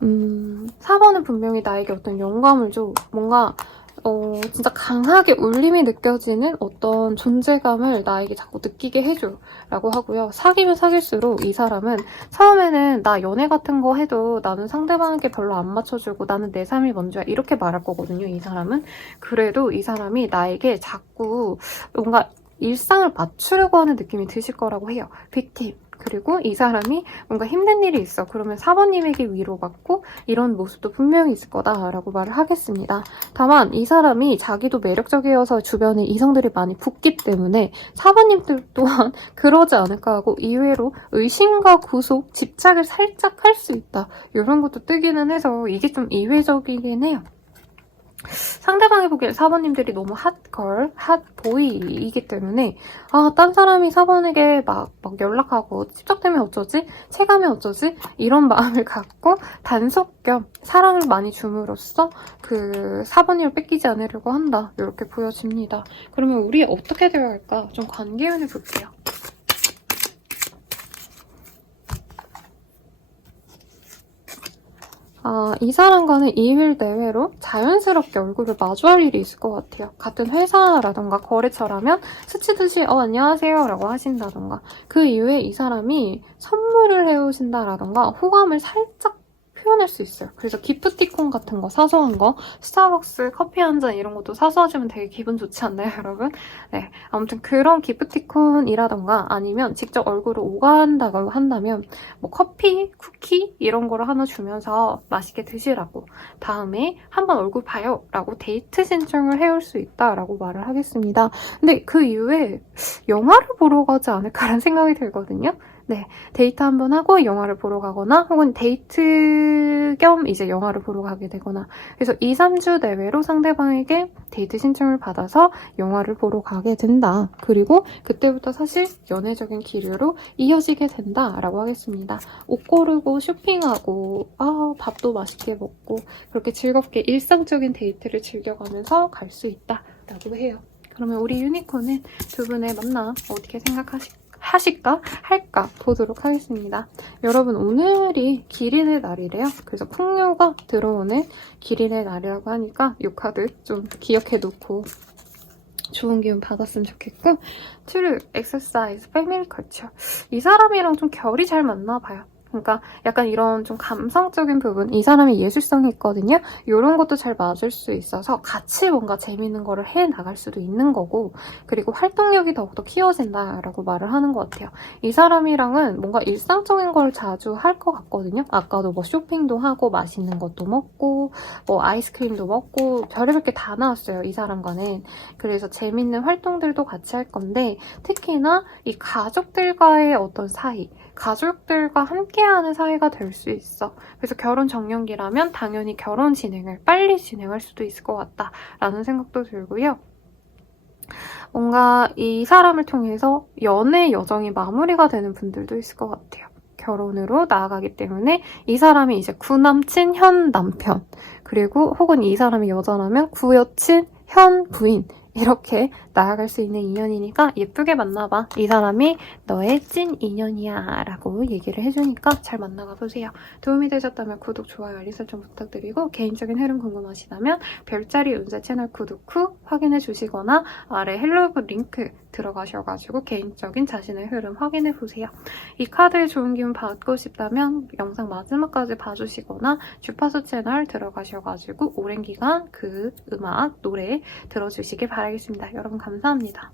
4번은 분명히 나에게 어떤 영감을 줘. 뭔가 진짜 강하게 울림이 느껴지는 어떤 존재감을 나에게 자꾸 느끼게 해줘 라고 하고요. 사귀면 사귈수록 이 사람은 처음에는 나 연애 같은 거 해도 나는 상대방에게 별로 안 맞춰주고 나는 내 삶이 먼저야 이렇게 말할 거거든요. 이 사람은. 그래도 이 사람이 나에게 자꾸 뭔가 일상을 맞추려고 하는 느낌이 드실 거라고 해요. 빅팀. 그리고 이 사람이 뭔가 힘든 일이 있어. 그러면 4번님에게 위로받고 이런 모습도 분명히 있을 거다라고 말을 하겠습니다. 다만 이 사람이 자기도 매력적이어서 주변에 이성들이 많이 붙기 때문에 4번님들 또한 그러지 않을까 하고 의외로 의심과 구속, 집착을 살짝 할 수 있다. 이런 것도 뜨기는 해서 이게 좀 이외적이긴 해요. 상대방이 보기엔 4번님들이 너무 핫걸, 핫보이이기 때문에 딴 사람이 4번에게 막 연락하고 집착되면 어쩌지? 체감이 어쩌지? 이런 마음을 갖고 단속 겸 사랑을 많이 줌으로써 그 4번님을 뺏기지 않으려고 한다. 이렇게 보여집니다. 그러면 우리 어떻게 되어야 할까? 좀 관계운을 볼게요. 이 사람과는 2일 내외로 자연스럽게 얼굴을 마주할 일이 있을 것 같아요. 같은 회사라던가 거래처라면 스치듯이 안녕하세요 라고 하신다던가 그 이후에 이 사람이 선물을 해오신다라던가 호감을 살짝 표현할 수 있어요. 그래서 기프티콘 같은 거, 사소한 거, 스타벅스 커피 한 잔 이런 것도 사서 주면 되게 기분 좋지 않나요, 여러분? 네, 아무튼 그런 기프티콘이라던가 아니면 직접 얼굴을 오간다고 한다면 뭐 커피, 쿠키 이런 거를 하나 주면서 맛있게 드시라고 다음에 한번 얼굴 봐요 라고 데이트 신청을 해올 수 있다라고 말을 하겠습니다. 근데 그 이후에 영화를 보러 가지 않을까라는 생각이 들거든요. 네, 데이트 한번 하고 영화를 보러 가거나 혹은 데이트 겸 이제 영화를 보러 가게 되거나 그래서 2, 3주 내외로 상대방에게 데이트 신청을 받아서 영화를 보러 가게 된다. 그리고 그때부터 사실 연애적인 기류로 이어지게 된다라고 하겠습니다. 옷 고르고 쇼핑하고 밥도 맛있게 먹고 그렇게 즐겁게 일상적인 데이트를 즐겨가면서 갈 수 있다라고 해요. 그러면 우리 유니콘은 두 분의 만남 어떻게 할까 보도록 하겠습니다. 여러분 오늘이 기린의 날이래요. 그래서 풍요가 들어오는 기린의 날이라고 하니까 이 카드 좀 기억해 놓고 좋은 기운 받았으면 좋겠고 트루, 엑서사이즈, 패밀리 컬처 이 사람이랑 좀 결이 잘 맞나 봐요. 그러니까 약간 이런 좀 감성적인 부분, 이 사람이 예술성이 있거든요. 이런 것도 잘 맞을 수 있어서 같이 뭔가 재밌는 거를 해나갈 수도 있는 거고 그리고 활동력이 더욱더 키워진다라고 말을 하는 것 같아요. 이 사람이랑은 뭔가 일상적인 걸 자주 할 것 같거든요. 아까도 뭐 쇼핑도 하고 맛있는 것도 먹고 뭐 아이스크림도 먹고 별의별 게 다 나왔어요. 이 사람과는. 그래서 재밌는 활동들도 같이 할 건데 특히나 이 가족들과의 어떤 사이 가족들과 함께하는 사이가 될 수 있어. 그래서 결혼 정년기라면 당연히 결혼 진행을 빨리 진행할 수도 있을 것 같다라는 생각도 들고요. 뭔가 이 사람을 통해서 연애 여정이 마무리가 되는 분들도 있을 것 같아요. 결혼으로 나아가기 때문에 이 사람이 이제 구남친, 현 남편 그리고 혹은 이 사람이 여자라면 구여친, 현 부인 이렇게 나아갈 수 있는 인연이니까 예쁘게 만나봐. 이 사람이 너의 찐 인연이야 라고 얘기를 해주니까 잘 만나가 보세요. 도움이 되셨다면 구독, 좋아요, 알림 설정 부탁드리고 개인적인 흐름 궁금하시다면 별자리 운세 채널 구독 후 확인해 주시거나 아래 헬로우브 링크 들어가셔가지고 개인적인 자신의 흐름 확인해 보세요. 이 카드의 좋은 기운 받고 싶다면 영상 마지막까지 봐주시거나 주파수 채널 들어가셔가지고 오랜 기간 그 음악, 노래 들어주시길 바라겠습니다. 여러분 감사합니다.